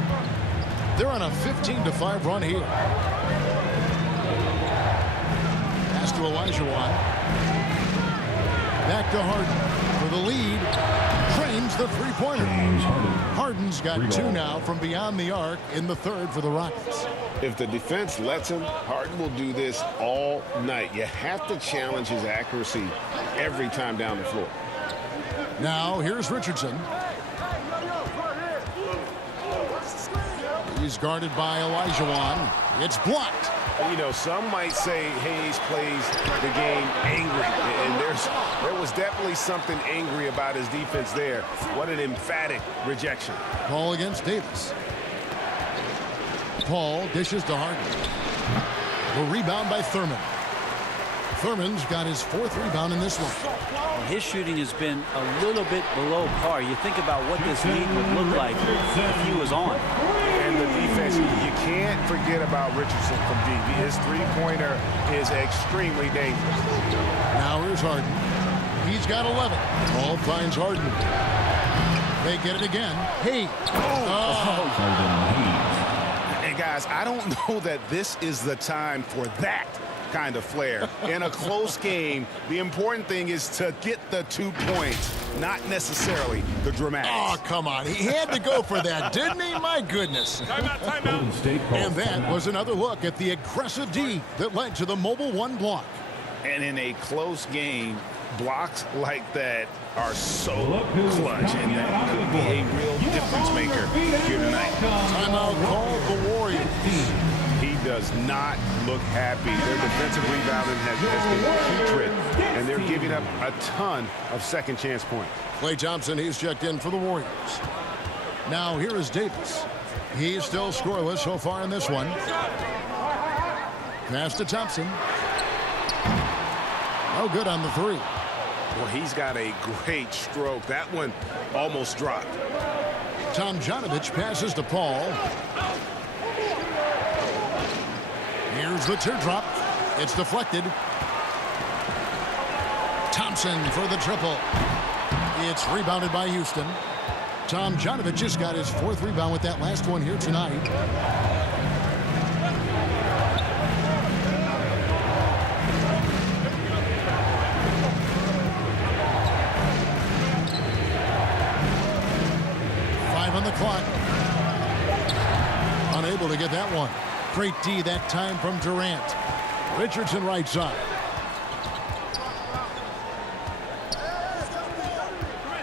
They're on a 15-5 run here. Pass to Olajuwon. Back to Harden for the lead. Drains the three-pointer. Harden's got two now from beyond the arc in the third for the Rockets. If the defense lets him, Harden will do this all night. You have to challenge his accuracy every time down the floor. Now here's Richardson. He's guarded by Olajuwon. It's blocked. You know, some might say Hayes plays the game angry, and there was definitely something angry about his defense there. What an emphatic rejection. Paul against Davis. Paul dishes to Harden. The rebound by Thurman. Thurman's got his fourth rebound in this one. His shooting has been a little bit below par. You think about what this league would look like if he was on. And the defense, you can't forget about Richardson from deep. His three-pointer is extremely dangerous. Now here's Harden. He's got 11. Paul finds Harden. They get it again. Hey. Hey, guys, I don't know that this is the time for that kind of flair. In a close game, the important thing is to get the 2 points, not necessarily the dramatics. Oh, come on. He had to go for that, didn't he? My goodness. Timeout. And that was another look at the aggressive D that led to the mobile one block. And in a close game, blocks like that are so clutch, and that could be a real difference maker here tonight. Timeout called the Warriors. He does not look happy. Their defensive rebounding has been putrid, and they're giving up a ton of second chance points. Klay Thompson, he's checked in for the Warriors. Now here is Davis. He's still scoreless so far in this one. Pass to Thompson. No good on the three. Well, he's got a great stroke. That one almost dropped. Tomjanovich passes to Paul. Here's the teardrop. It's deflected. Thompson for the triple. It's rebounded by Houston. Tomjanovich just got his fourth rebound with that last one here tonight. On the clock. Unable to get that one. Great D that time from Durant. Richardson right side.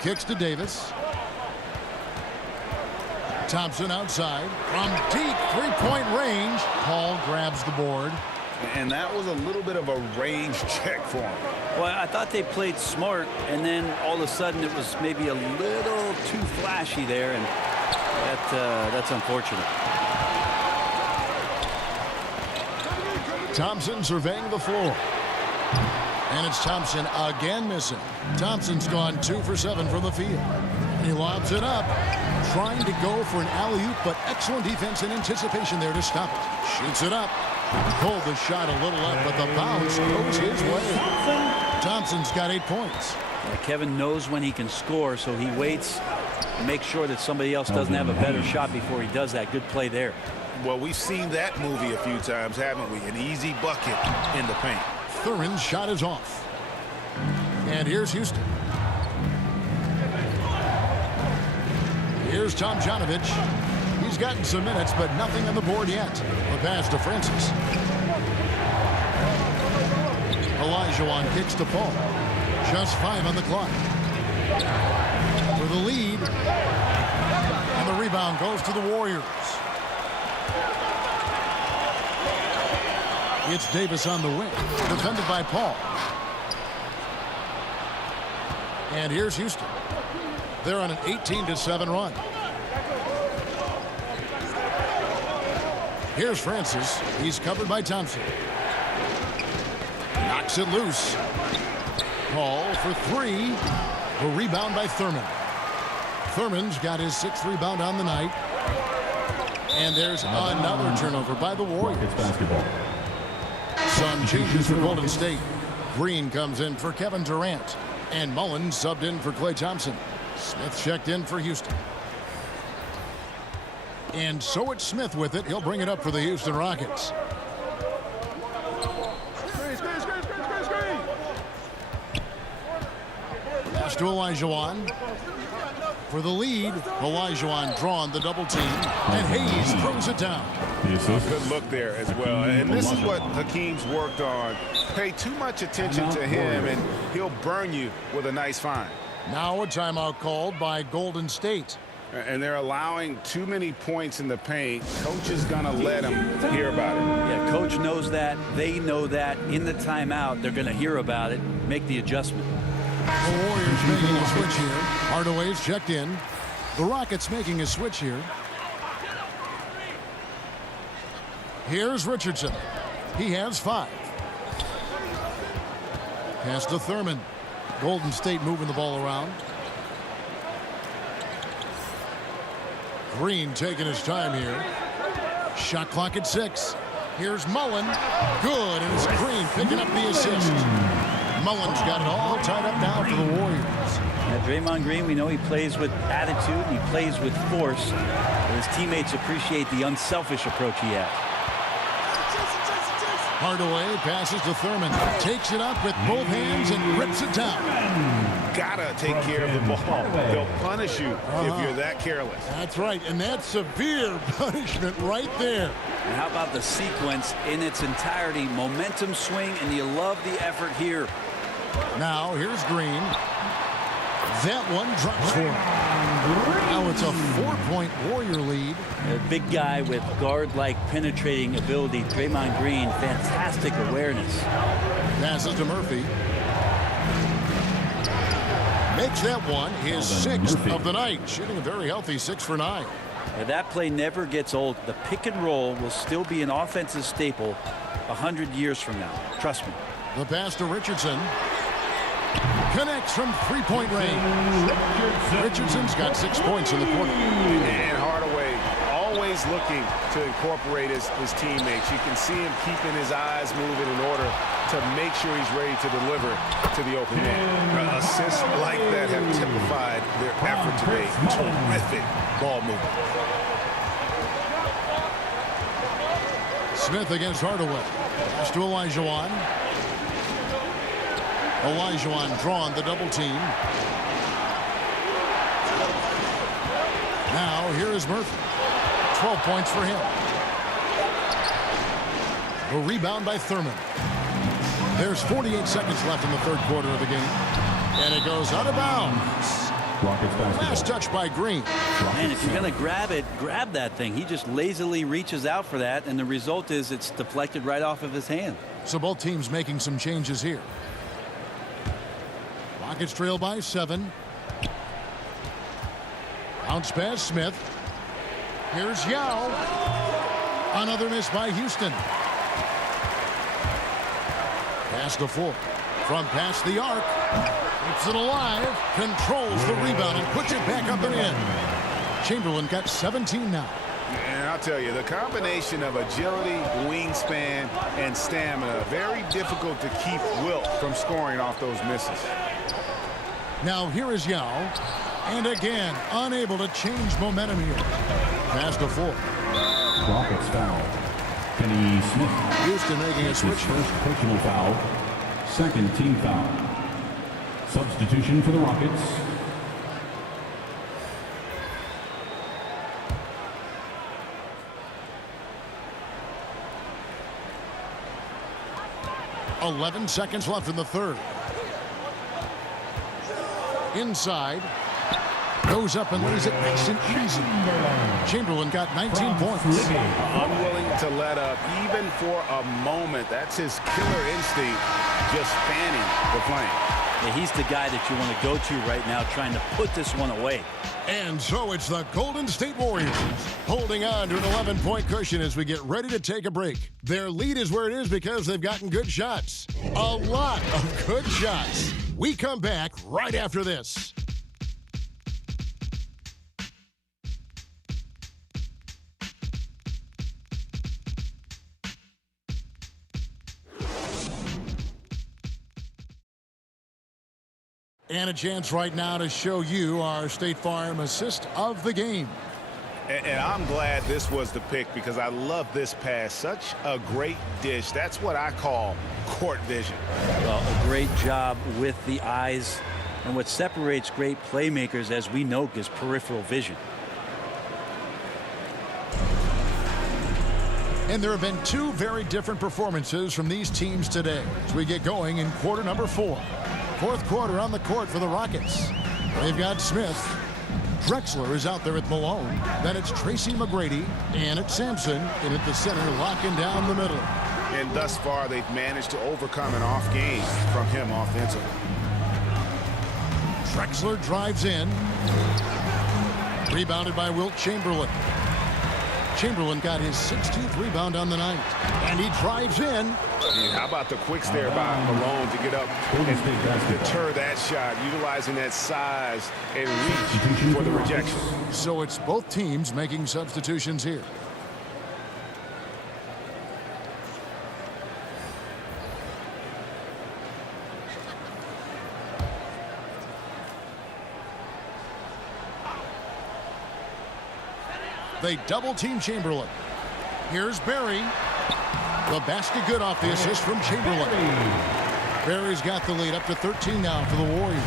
Kicks to Davis. Thompson outside. From deep three-point range. Paul grabs the board. And that was a little bit of a range check for him. Well, I thought they played smart, and then all of a sudden it was maybe a little too flashy there, and that's unfortunate. Thompson surveying the floor. And it's Thompson again missing. Thompson's gone 2 for 7 from the field. He lobs it up, trying to go for an alley-oop, but excellent defense and anticipation there to stop it. Shoots it up. Pulled the shot a little up, but the bounce goes his way. Thompson's got 8 points. Yeah, Kevin knows when he can score, so he waits to make sure that somebody else doesn't have a better shot before he does that. Good play there. Well, we've seen that movie a few times, haven't we? An easy bucket in the paint. Thurin's shot is off. And here's Houston. Here's Tom Janovich. He's gotten some minutes, but nothing on the board yet. The pass to Francis. Olajuwon kicks to Paul. Just 5 on the clock. For the lead. And the rebound goes to the Warriors. It's Davis on the wing. Defended by Paul. And here's Houston. They're on an 18-7 run. Here's Francis. He's covered by Thompson. Knocks it loose. Paul for 3. A rebound by Thurman. Thurman's got his 6th rebound on the night. And there's another turnover by the Warriors. It's basketball. Some changes for Golden State. Green comes in for Kevin Durant. And Mullen subbed in for Klay Thompson. Smith checked in for Houston. And so it's Smith with it. He'll bring it up for the Houston Rockets. Pass to Olajuwon. For the lead, Olajuwon drawn the double team. And Hayes throws it down. Good look there as well. And this is what Hakeem's worked on. Pay too much attention to him, and he'll burn you with a nice find. Now a timeout called by Golden State. And they're allowing too many points in the paint. Coach is going to let them hear about it. Yeah, coach knows that. They know that. In the timeout, they're going to hear about it, make the adjustment. The Warriors making a switch here. Hardaway's checked in. The Rockets making a switch here. Here's Richardson. He has 5. Pass to Thurman. Golden State moving the ball around. Green taking his time here. Shot clock at 6. Here's Mullen. Good, and it's Green picking up the assist. Mullen's got it all tied up now for the Warriors. Now, Draymond Green, we know he plays with attitude, he plays with force, but his teammates appreciate the unselfish approach he has. Hardaway passes to Thurman. Takes it up with both hands and rips it down. Gotta take care of the ball. They'll punish you if you're that careless. That's right, and that's severe punishment right there. And how about the sequence in its entirety? Momentum swing, and you love the effort here. Now, here's Green. That one drops for him. Now it's a 4-point Warrior lead. A big guy with guard-like penetrating ability. Draymond Green, fantastic awareness. Passes to Murphy. Makes that one his 6th of the night. Shooting a very healthy 6 for 9. Now, that play never gets old. The pick and roll will still be an offensive staple 100 years from now. Trust me. The pass to Richardson. Connects from 3-point range. Richardson's got 6 points in the quarter. And Hardaway always looking to incorporate his teammates. You can see him keeping his eyes moving in order to make sure he's ready to deliver to the open man. Assists like that have typified their effort today. Terrific ball movement. Smith against Hardaway. Pass to Olajuwon. Olajuwon drawn the double team. Now here is Murphy. 12 points for him. A rebound by Thurman. There's 48 seconds left in the 3rd quarter of the game. And it goes out of bounds. Last touch by Green. Man, if you're going to grab it, grab that thing. He just lazily reaches out for that, and the result is it's deflected right off of his hand. So both teams making some changes here. Rockets trail by 7. Bounce pass Smith. Here's Yao. Another miss by Houston. Pass to 4. From past the arc. Keeps it alive. Controls the rebound and puts it back up and in. Chamberlain got 17 now. And I'll tell you, the combination of agility, wingspan, and stamina, very difficult to keep Wilt from scoring off those misses. Now here is Yao. And again, unable to change momentum here. Pass to 4. Rockets foul. Kenny Smith. Houston making a switch. First personal foul. 2nd team foul. Substitution for the Rockets. 11 seconds left in the third. Inside. Goes up and lays it nice and easy. Chamberlain got 19 points. Unwilling to let up even for a moment. That's his killer instinct, just fanning the flame. Yeah, he's the guy that you want to go to right now, trying to put this one away. And so it's the Golden State Warriors holding on to an 11-point cushion as we get ready to take a break. Their lead is where it is because they've gotten good shots. A lot of good shots. We come back right after this. And a chance right now to show you our State Farm assist of the game. And I'm glad this was the pick because I love this pass. Such a great dish. That's what I call court vision. Well, a great job with the eyes. And what separates great playmakers, as we know, is peripheral vision. And there have been two very different performances from these teams today as we get going in quarter number 4. Fourth quarter on the court for the Rockets. They've got Smith. Drexler is out there at Malone. Then it's Tracy McGrady and it's Sampson in at the center, locking down the middle. And thus far, they've managed to overcome an off game from him offensively. Drexler drives in. Rebounded by Wilt Chamberlain. Chamberlain got his 16th rebound on the night. And he drives in. How about the quicks there by Malone to get up and deter that shot, utilizing that size and reach for the rejection. So it's both teams making substitutions here. They double-team Chamberlain. Here's Barry. The basket good off the assist from Chamberlain. Barry's got the lead up to 13 now for the Warriors.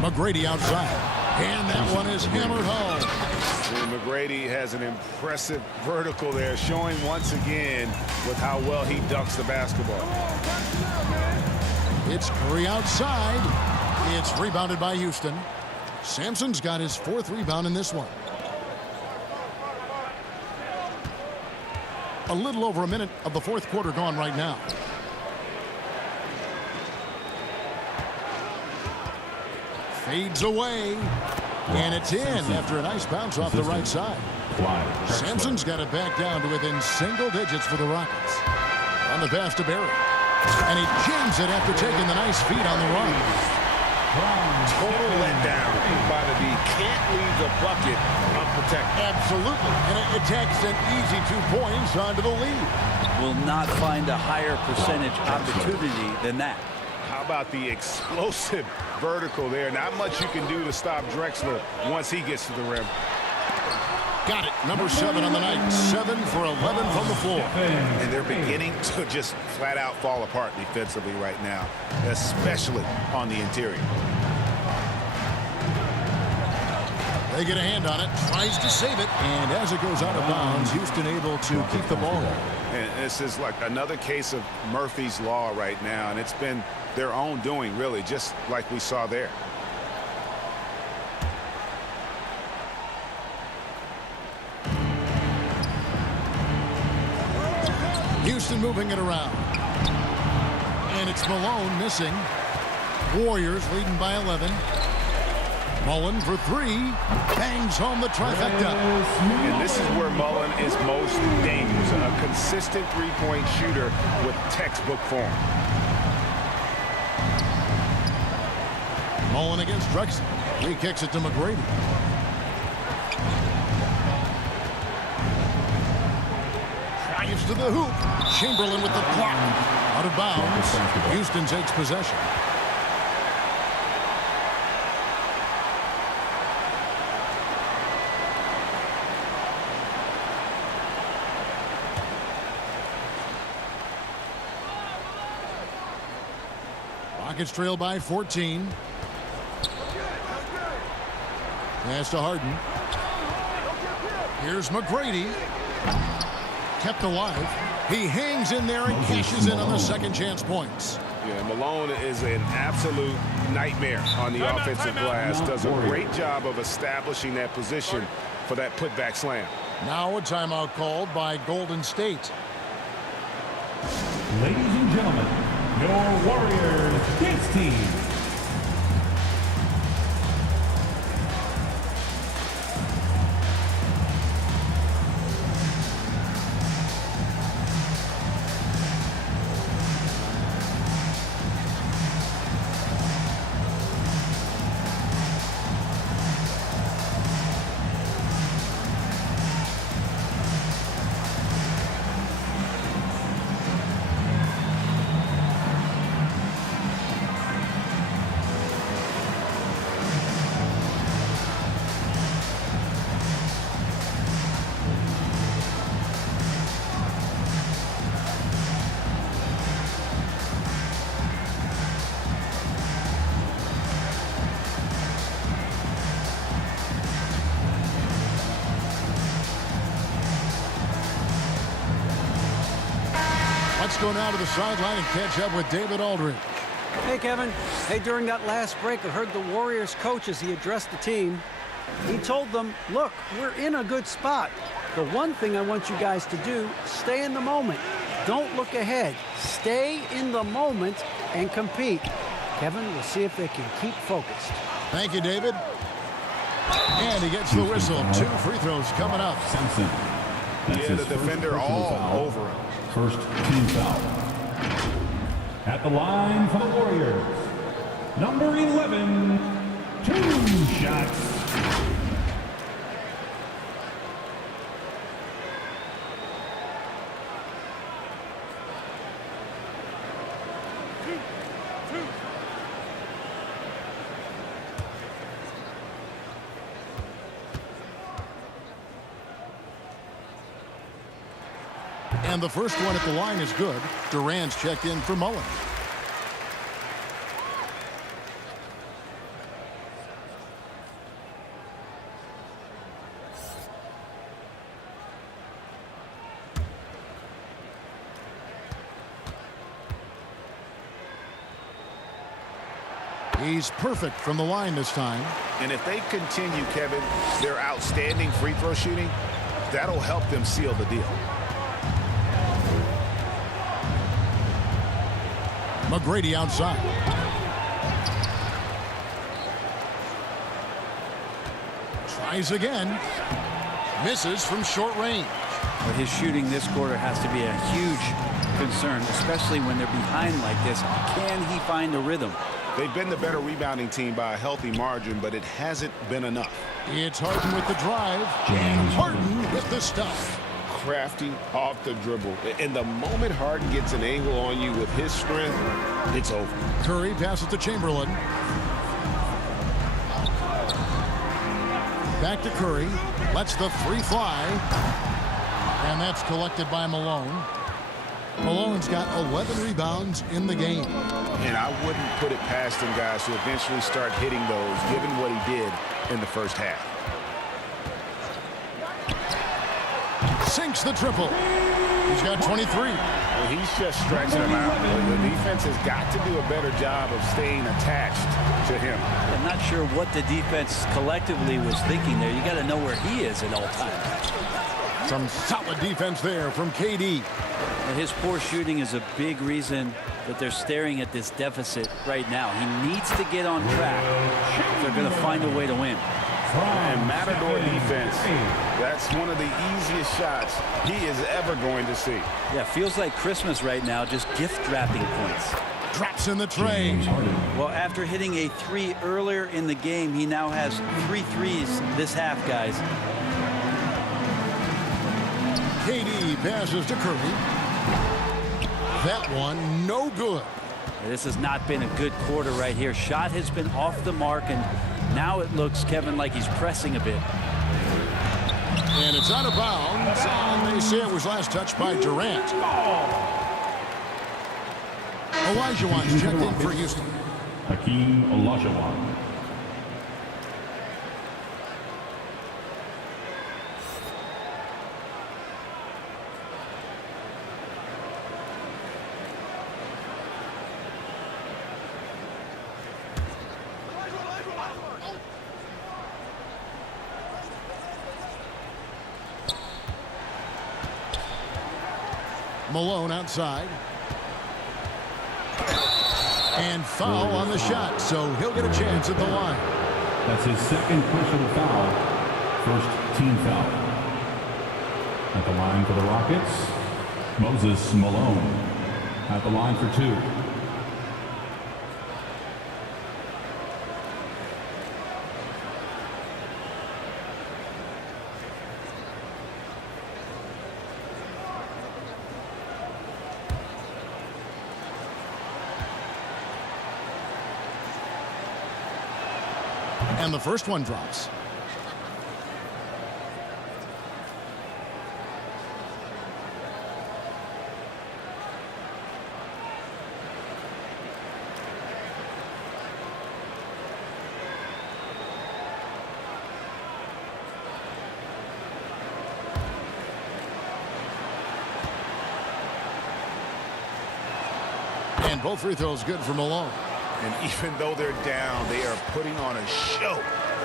McGrady outside. And that one is hammered home. And McGrady has an impressive vertical there, showing once again with how well he dunks the basketball. It's Curry outside. It's rebounded by Houston. Sampson's got his 4th rebound in this one. A little over a minute of the 4th quarter gone right now. Fades away. And it's in after a nice bounce off the right side. Sampson's got it back down to within single digits for the Rockets. On the pass to Barry. And he jams it after taking the nice feed on the run. Total letdown by the D. Can't leave the bucket unprotected. Absolutely. And it takes an easy 2 points onto the lead. Will not find a higher percentage opportunity than that. How about the explosive vertical there? Not much you can do to stop Drexler once he gets to the rim. Got it. Number 7 on the night. 7 for 11 from the floor. And they're beginning to just flat out fall apart defensively right now, especially on the interior. They get a hand on it, tries to save it, and as it goes out of bounds, Houston able to keep the ball. And this is like another case of Murphy's Law right now, and it's been their own doing, really, just like we saw there. Houston moving it around. And it's Malone missing. Warriors leading by 11. Mullen for 3. Bangs home the trifecta. And this is where Mullen is most dangerous. A consistent three-point shooter with textbook form. Mullen against Drexler. He kicks it to McGrady. Drives to the hoop. Chamberlain with the block. Out of bounds. Houston takes possession. Rockets trail by 14. Pass to Harden. Here's McGrady. kept alive. He hangs in there and cashes in on the second chance points. Yeah, Malone is an absolute nightmare on the offensive glass. Does a great job of establishing that position for that putback slam. Now a timeout called by Golden State. Ladies and gentlemen, your Warriors dance team. Let's go now to the sideline and catch up with David Aldridge. Hey, Kevin. Hey, during that last break, I heard the Warriors coach as he addressed the team. He told them, look, we're in a good spot. The one thing I want you guys to do, stay in the moment. Don't look ahead. Stay in the moment and compete. Kevin, we'll see if they can keep focused. Thank you, David. And he gets the whistle. 2 free throws coming up. Simpson. That's Yeah, the defender all over him. First team foul. At the line for the Warriors, number 11, 2 shots. And the first one at the line is good. Durant's checked in for Mullen. He's perfect from the line this time. And if they continue, Kevin, their outstanding free throw shooting, that'll help them seal the deal. McGrady outside. Tries again. Misses from short range. But his shooting this quarter has to be a huge concern, especially when they're behind like this. Can he find the rhythm? They've been the better rebounding team by a healthy margin, but it hasn't been enough. It's Harden with the drive. And Harden with the stuff. Crafty off the dribble. And the moment Harden gets an angle on you with his strength, it's over. Curry passes to Chamberlain. Back to Curry. Lets the 3 fly. And that's collected by Malone. Malone's got 11 rebounds in the game. And I wouldn't put it past him, guys, to eventually start hitting those, given what he did in the first half. Sinks the triple. He's got 23. Well, he's just stretching them out. The defense has got to do a better job of staying attached to him. I'm not sure what the defense collectively was thinking there. You got to know where he is at all times. Some solid defense there from KD. And his poor shooting is a big reason that they're staring at this deficit right now. He needs to get on track if they're going to find a way to win. And Matador defense, that's one of the easiest shots he is ever going to see. Yeah, feels like Christmas right now, just gift wrapping points. Drops in the tray. Well, after hitting a 3 earlier in the game, he now has 3 threes this half, guys. KD passes to Curry. That one, no good. This has not been a good quarter right here. Shot has been off the mark, and now it looks, Kevin, like he's pressing a bit. And it's out of bounds, and they say it was last touched by Durant. Olajuwon's checked in for Houston. Hakeem Olajuwon. Malone outside. And foul on the shot, so he'll get a chance at the line. That's his second personal foul. First team foul. At the line for the Rockets, Moses Malone. At the line for 2. And the first one drops. And both free throws good for Malone. And even though they're down, they are putting on a show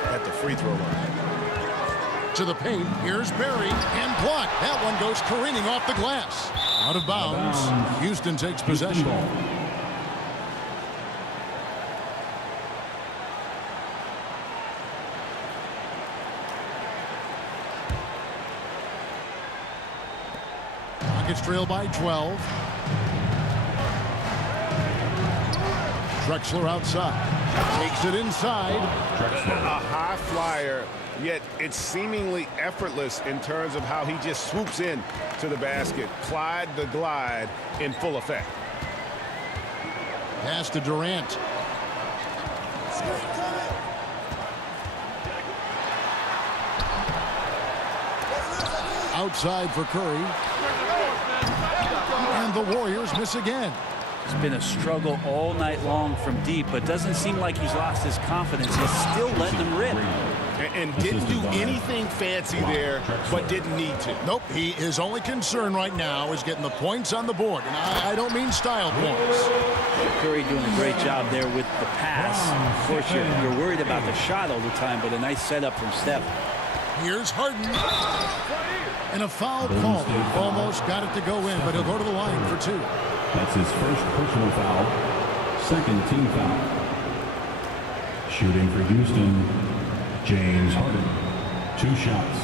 at the free throw line. To the paint, here's Barry, and blocked. That one goes careening off the glass. Out of bounds. Houston takes possession. Rockets trail by 12. Drexler outside. Takes it inside. A high flyer, yet it's seemingly effortless in terms of how he just swoops in to the basket. Clyde the glide in full effect. Pass to Durant. Outside for Curry. And the Warriors miss again. It's been a struggle all night long from deep, but doesn't seem like he's lost his confidence. He's still letting them rip. And didn't do anything fancy there, but didn't need to. Nope, his only concern right now is getting the points on the board. And I don't mean style points. Curry doing a great job there with the pass. Of course, you're worried about the shot all the time, but a nice setup from Steph. Here's Harden. And a foul call. Almost got it to go in, but he'll go to the line for 2. That's his first personal foul. Second team foul. Shooting for Houston, James Harden. 2 shots.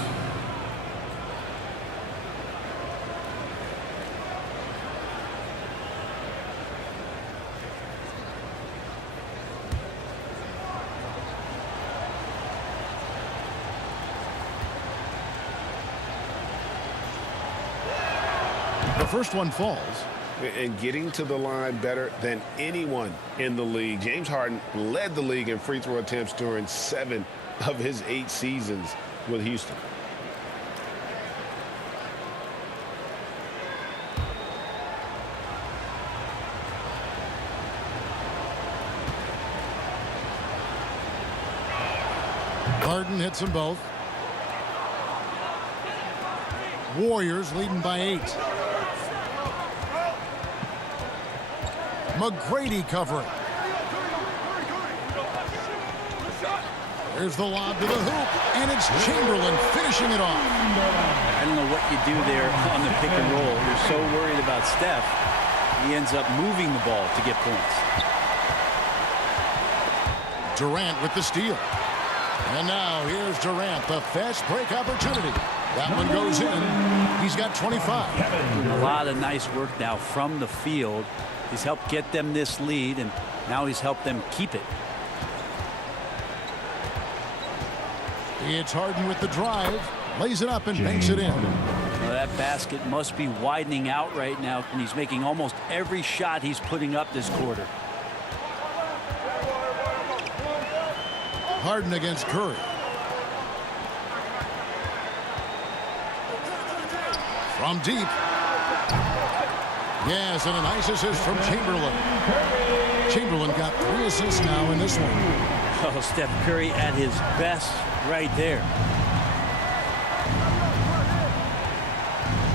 The first one falls. And getting to the line better than anyone in the league. James Harden led the league in free throw attempts during 7 of his 8 seasons with Houston. Harden hits them both. Warriors leading by 8. McGrady covering. There's the lob to the hoop, and it's Chamberlain finishing it off. I don't know what you do there on the pick and roll. You're so worried about Steph, he ends up moving the ball to get points. Durant with the steal. And now here's Durant, the fast break opportunity. That one goes in. He's got 25. A lot of nice work now from the field. He's helped get them this lead, and now he's helped them keep it. It's Harden with the drive. Lays it up and banks it in. Well, that basket must be widening out right now, and he's making almost every shot he's putting up this quarter. Harden against Curry. From deep. Yes, and a nice assist from Chamberlain. Chamberlain got 3 assists now in this one. Oh, Steph Curry at his best right there.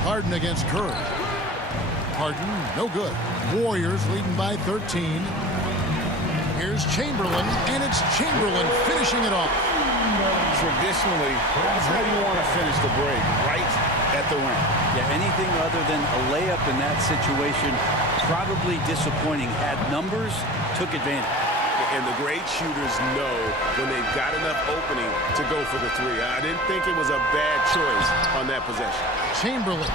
Harden against Curry. Harden, no good. Warriors leading by 13. Here's Chamberlain, and it's Chamberlain finishing it off. Traditionally, that's how you want to finish the break, right at the rim. Yeah, anything other than a layup in that situation, probably disappointing. Had numbers, took advantage. And the great shooters know when they've got enough opening to go for the three. I didn't think it was a bad choice on that possession. Chamberlain.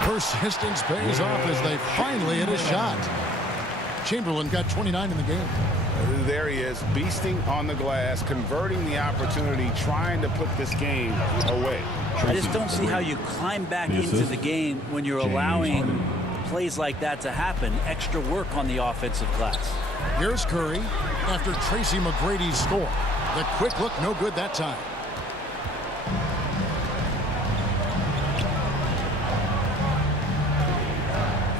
Persistence pays off as they finally hit a shot. Chamberlain got 29 in the game. There he is, beasting on the glass, converting the opportunity, trying to put this game away. I just don't see how you climb back into the game when you're allowing plays like that to happen. Extra work on the offensive glass. Here's Curry after Tracy McGrady's score. The quick look, no good that time.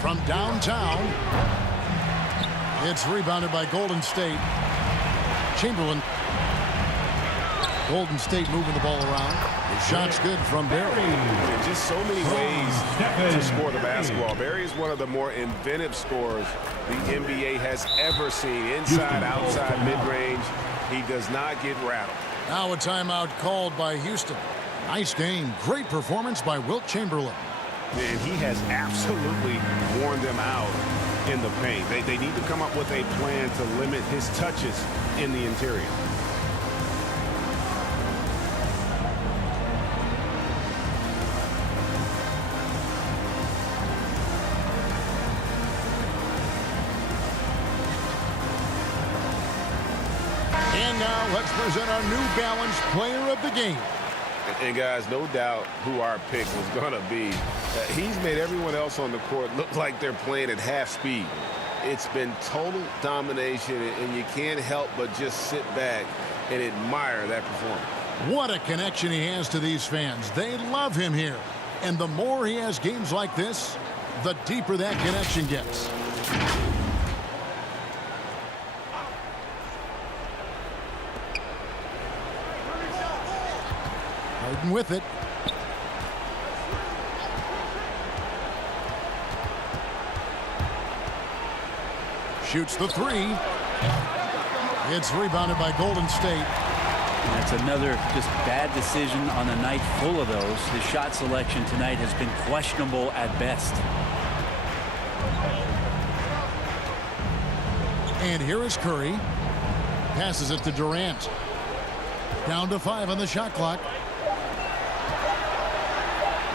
From downtown, it's rebounded by Golden State. Chamberlain. Golden State moving the ball around. The shot's good from Barry. There's just so many ways to score the basketball. Barry is one of the more inventive scorers the NBA has ever seen. Inside, outside, mid-range. He does not get rattled. Now a timeout called by Houston. Nice game. Great performance by Wilt Chamberlain. And he has absolutely worn them out in the paint. They need to come up with a plan to limit his touches in the interior. And now let's present our New Balance Player of the Game. And guys, no doubt who our pick was going to be. He's made everyone else on the court look like they're playing at half speed. It's been total domination, and you can't help but just sit back and admire that performance. What a connection he has to these fans. They love him here. And the more he has games like this, the deeper that connection gets. Harden with it. Shoots the three. It's rebounded by Golden State. That's another just bad decision on a night full of those. His shot selection tonight has been questionable at best. And here is Curry. Passes it to Durant. Down to 5 on the shot clock.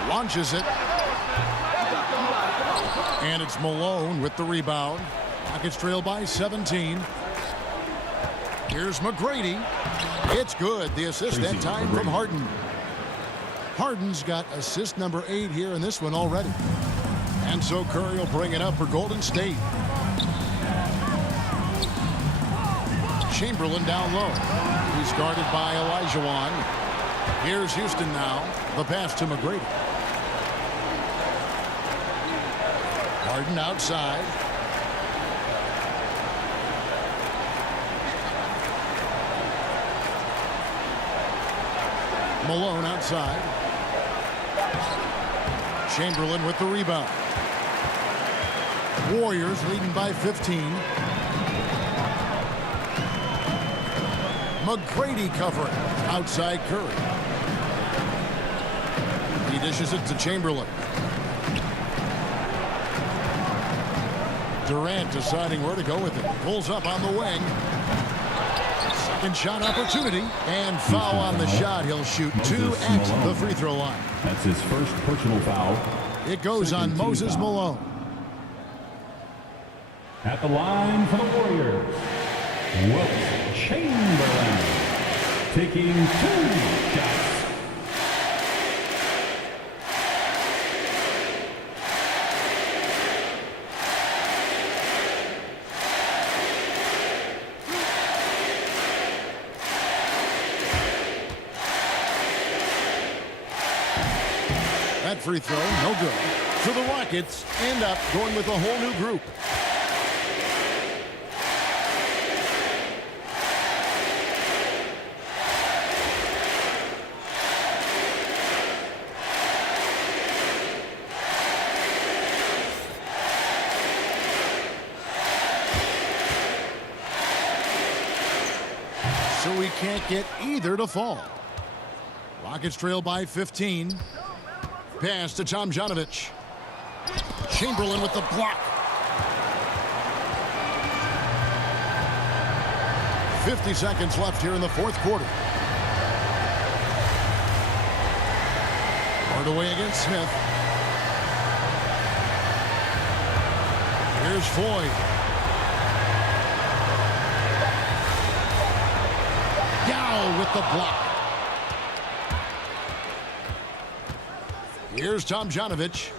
Launches it. And it's Malone with the rebound. Rockets trail by 17. Here's McGrady. It's good. The assist that time from Harden. Harden's got assist number 8 here in this one already. And so Curry will bring it up for Golden State. Chamberlain down low. He's guarded by Olajuwon. Here's Houston now. The pass to McGrady. Harden outside. Malone outside. Chamberlain with the rebound. Warriors leading by 15. McGrady covering. Outside Curry. He dishes it to Chamberlain. Durant deciding where to go with it. Pulls up on the wing. Second shot opportunity. And foul on the shot. He'll shoot 2 at the free throw line. That's his first personal foul. It goes on Moses Malone. At the line for the Warriors, Wilt Chamberlain taking 2 shots. That free throw, no good. So the Rockets end up going with a whole new group. So we can't get either to fall. Rockets trail by 15. Pass to Tomjanovich. Chamberlain with the block. 50 seconds left here in the fourth quarter. Hardaway against Smith. Here's Floyd. Yao with the block. Here's Tomjanovich.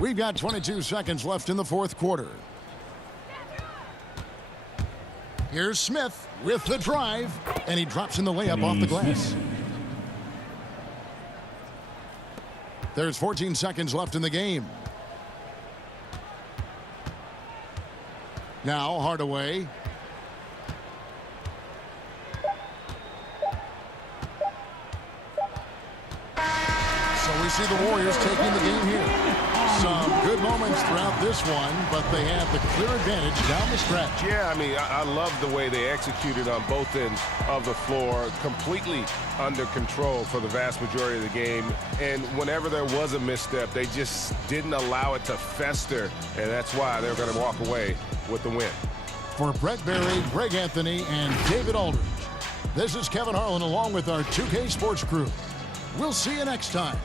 We've got 22 seconds left in the fourth quarter. Here's Smith with the drive, and he drops in the layup off the glass. There's 14 seconds left in the game. Now Hardaway. So we see the Warriors taking the game here. Some good moments throughout this one, but they have the clear advantage down the stretch. Yeah, I mean, I love the way they executed on both ends of the floor, completely under control for the vast majority of the game. And whenever there was a misstep, they just didn't allow it to fester, and that's why they're going to walk away with the win. For Brett Berry, Greg Anthony, and David Aldridge, this is Kevin Harlan along with our 2K Sports crew. We'll see you next time.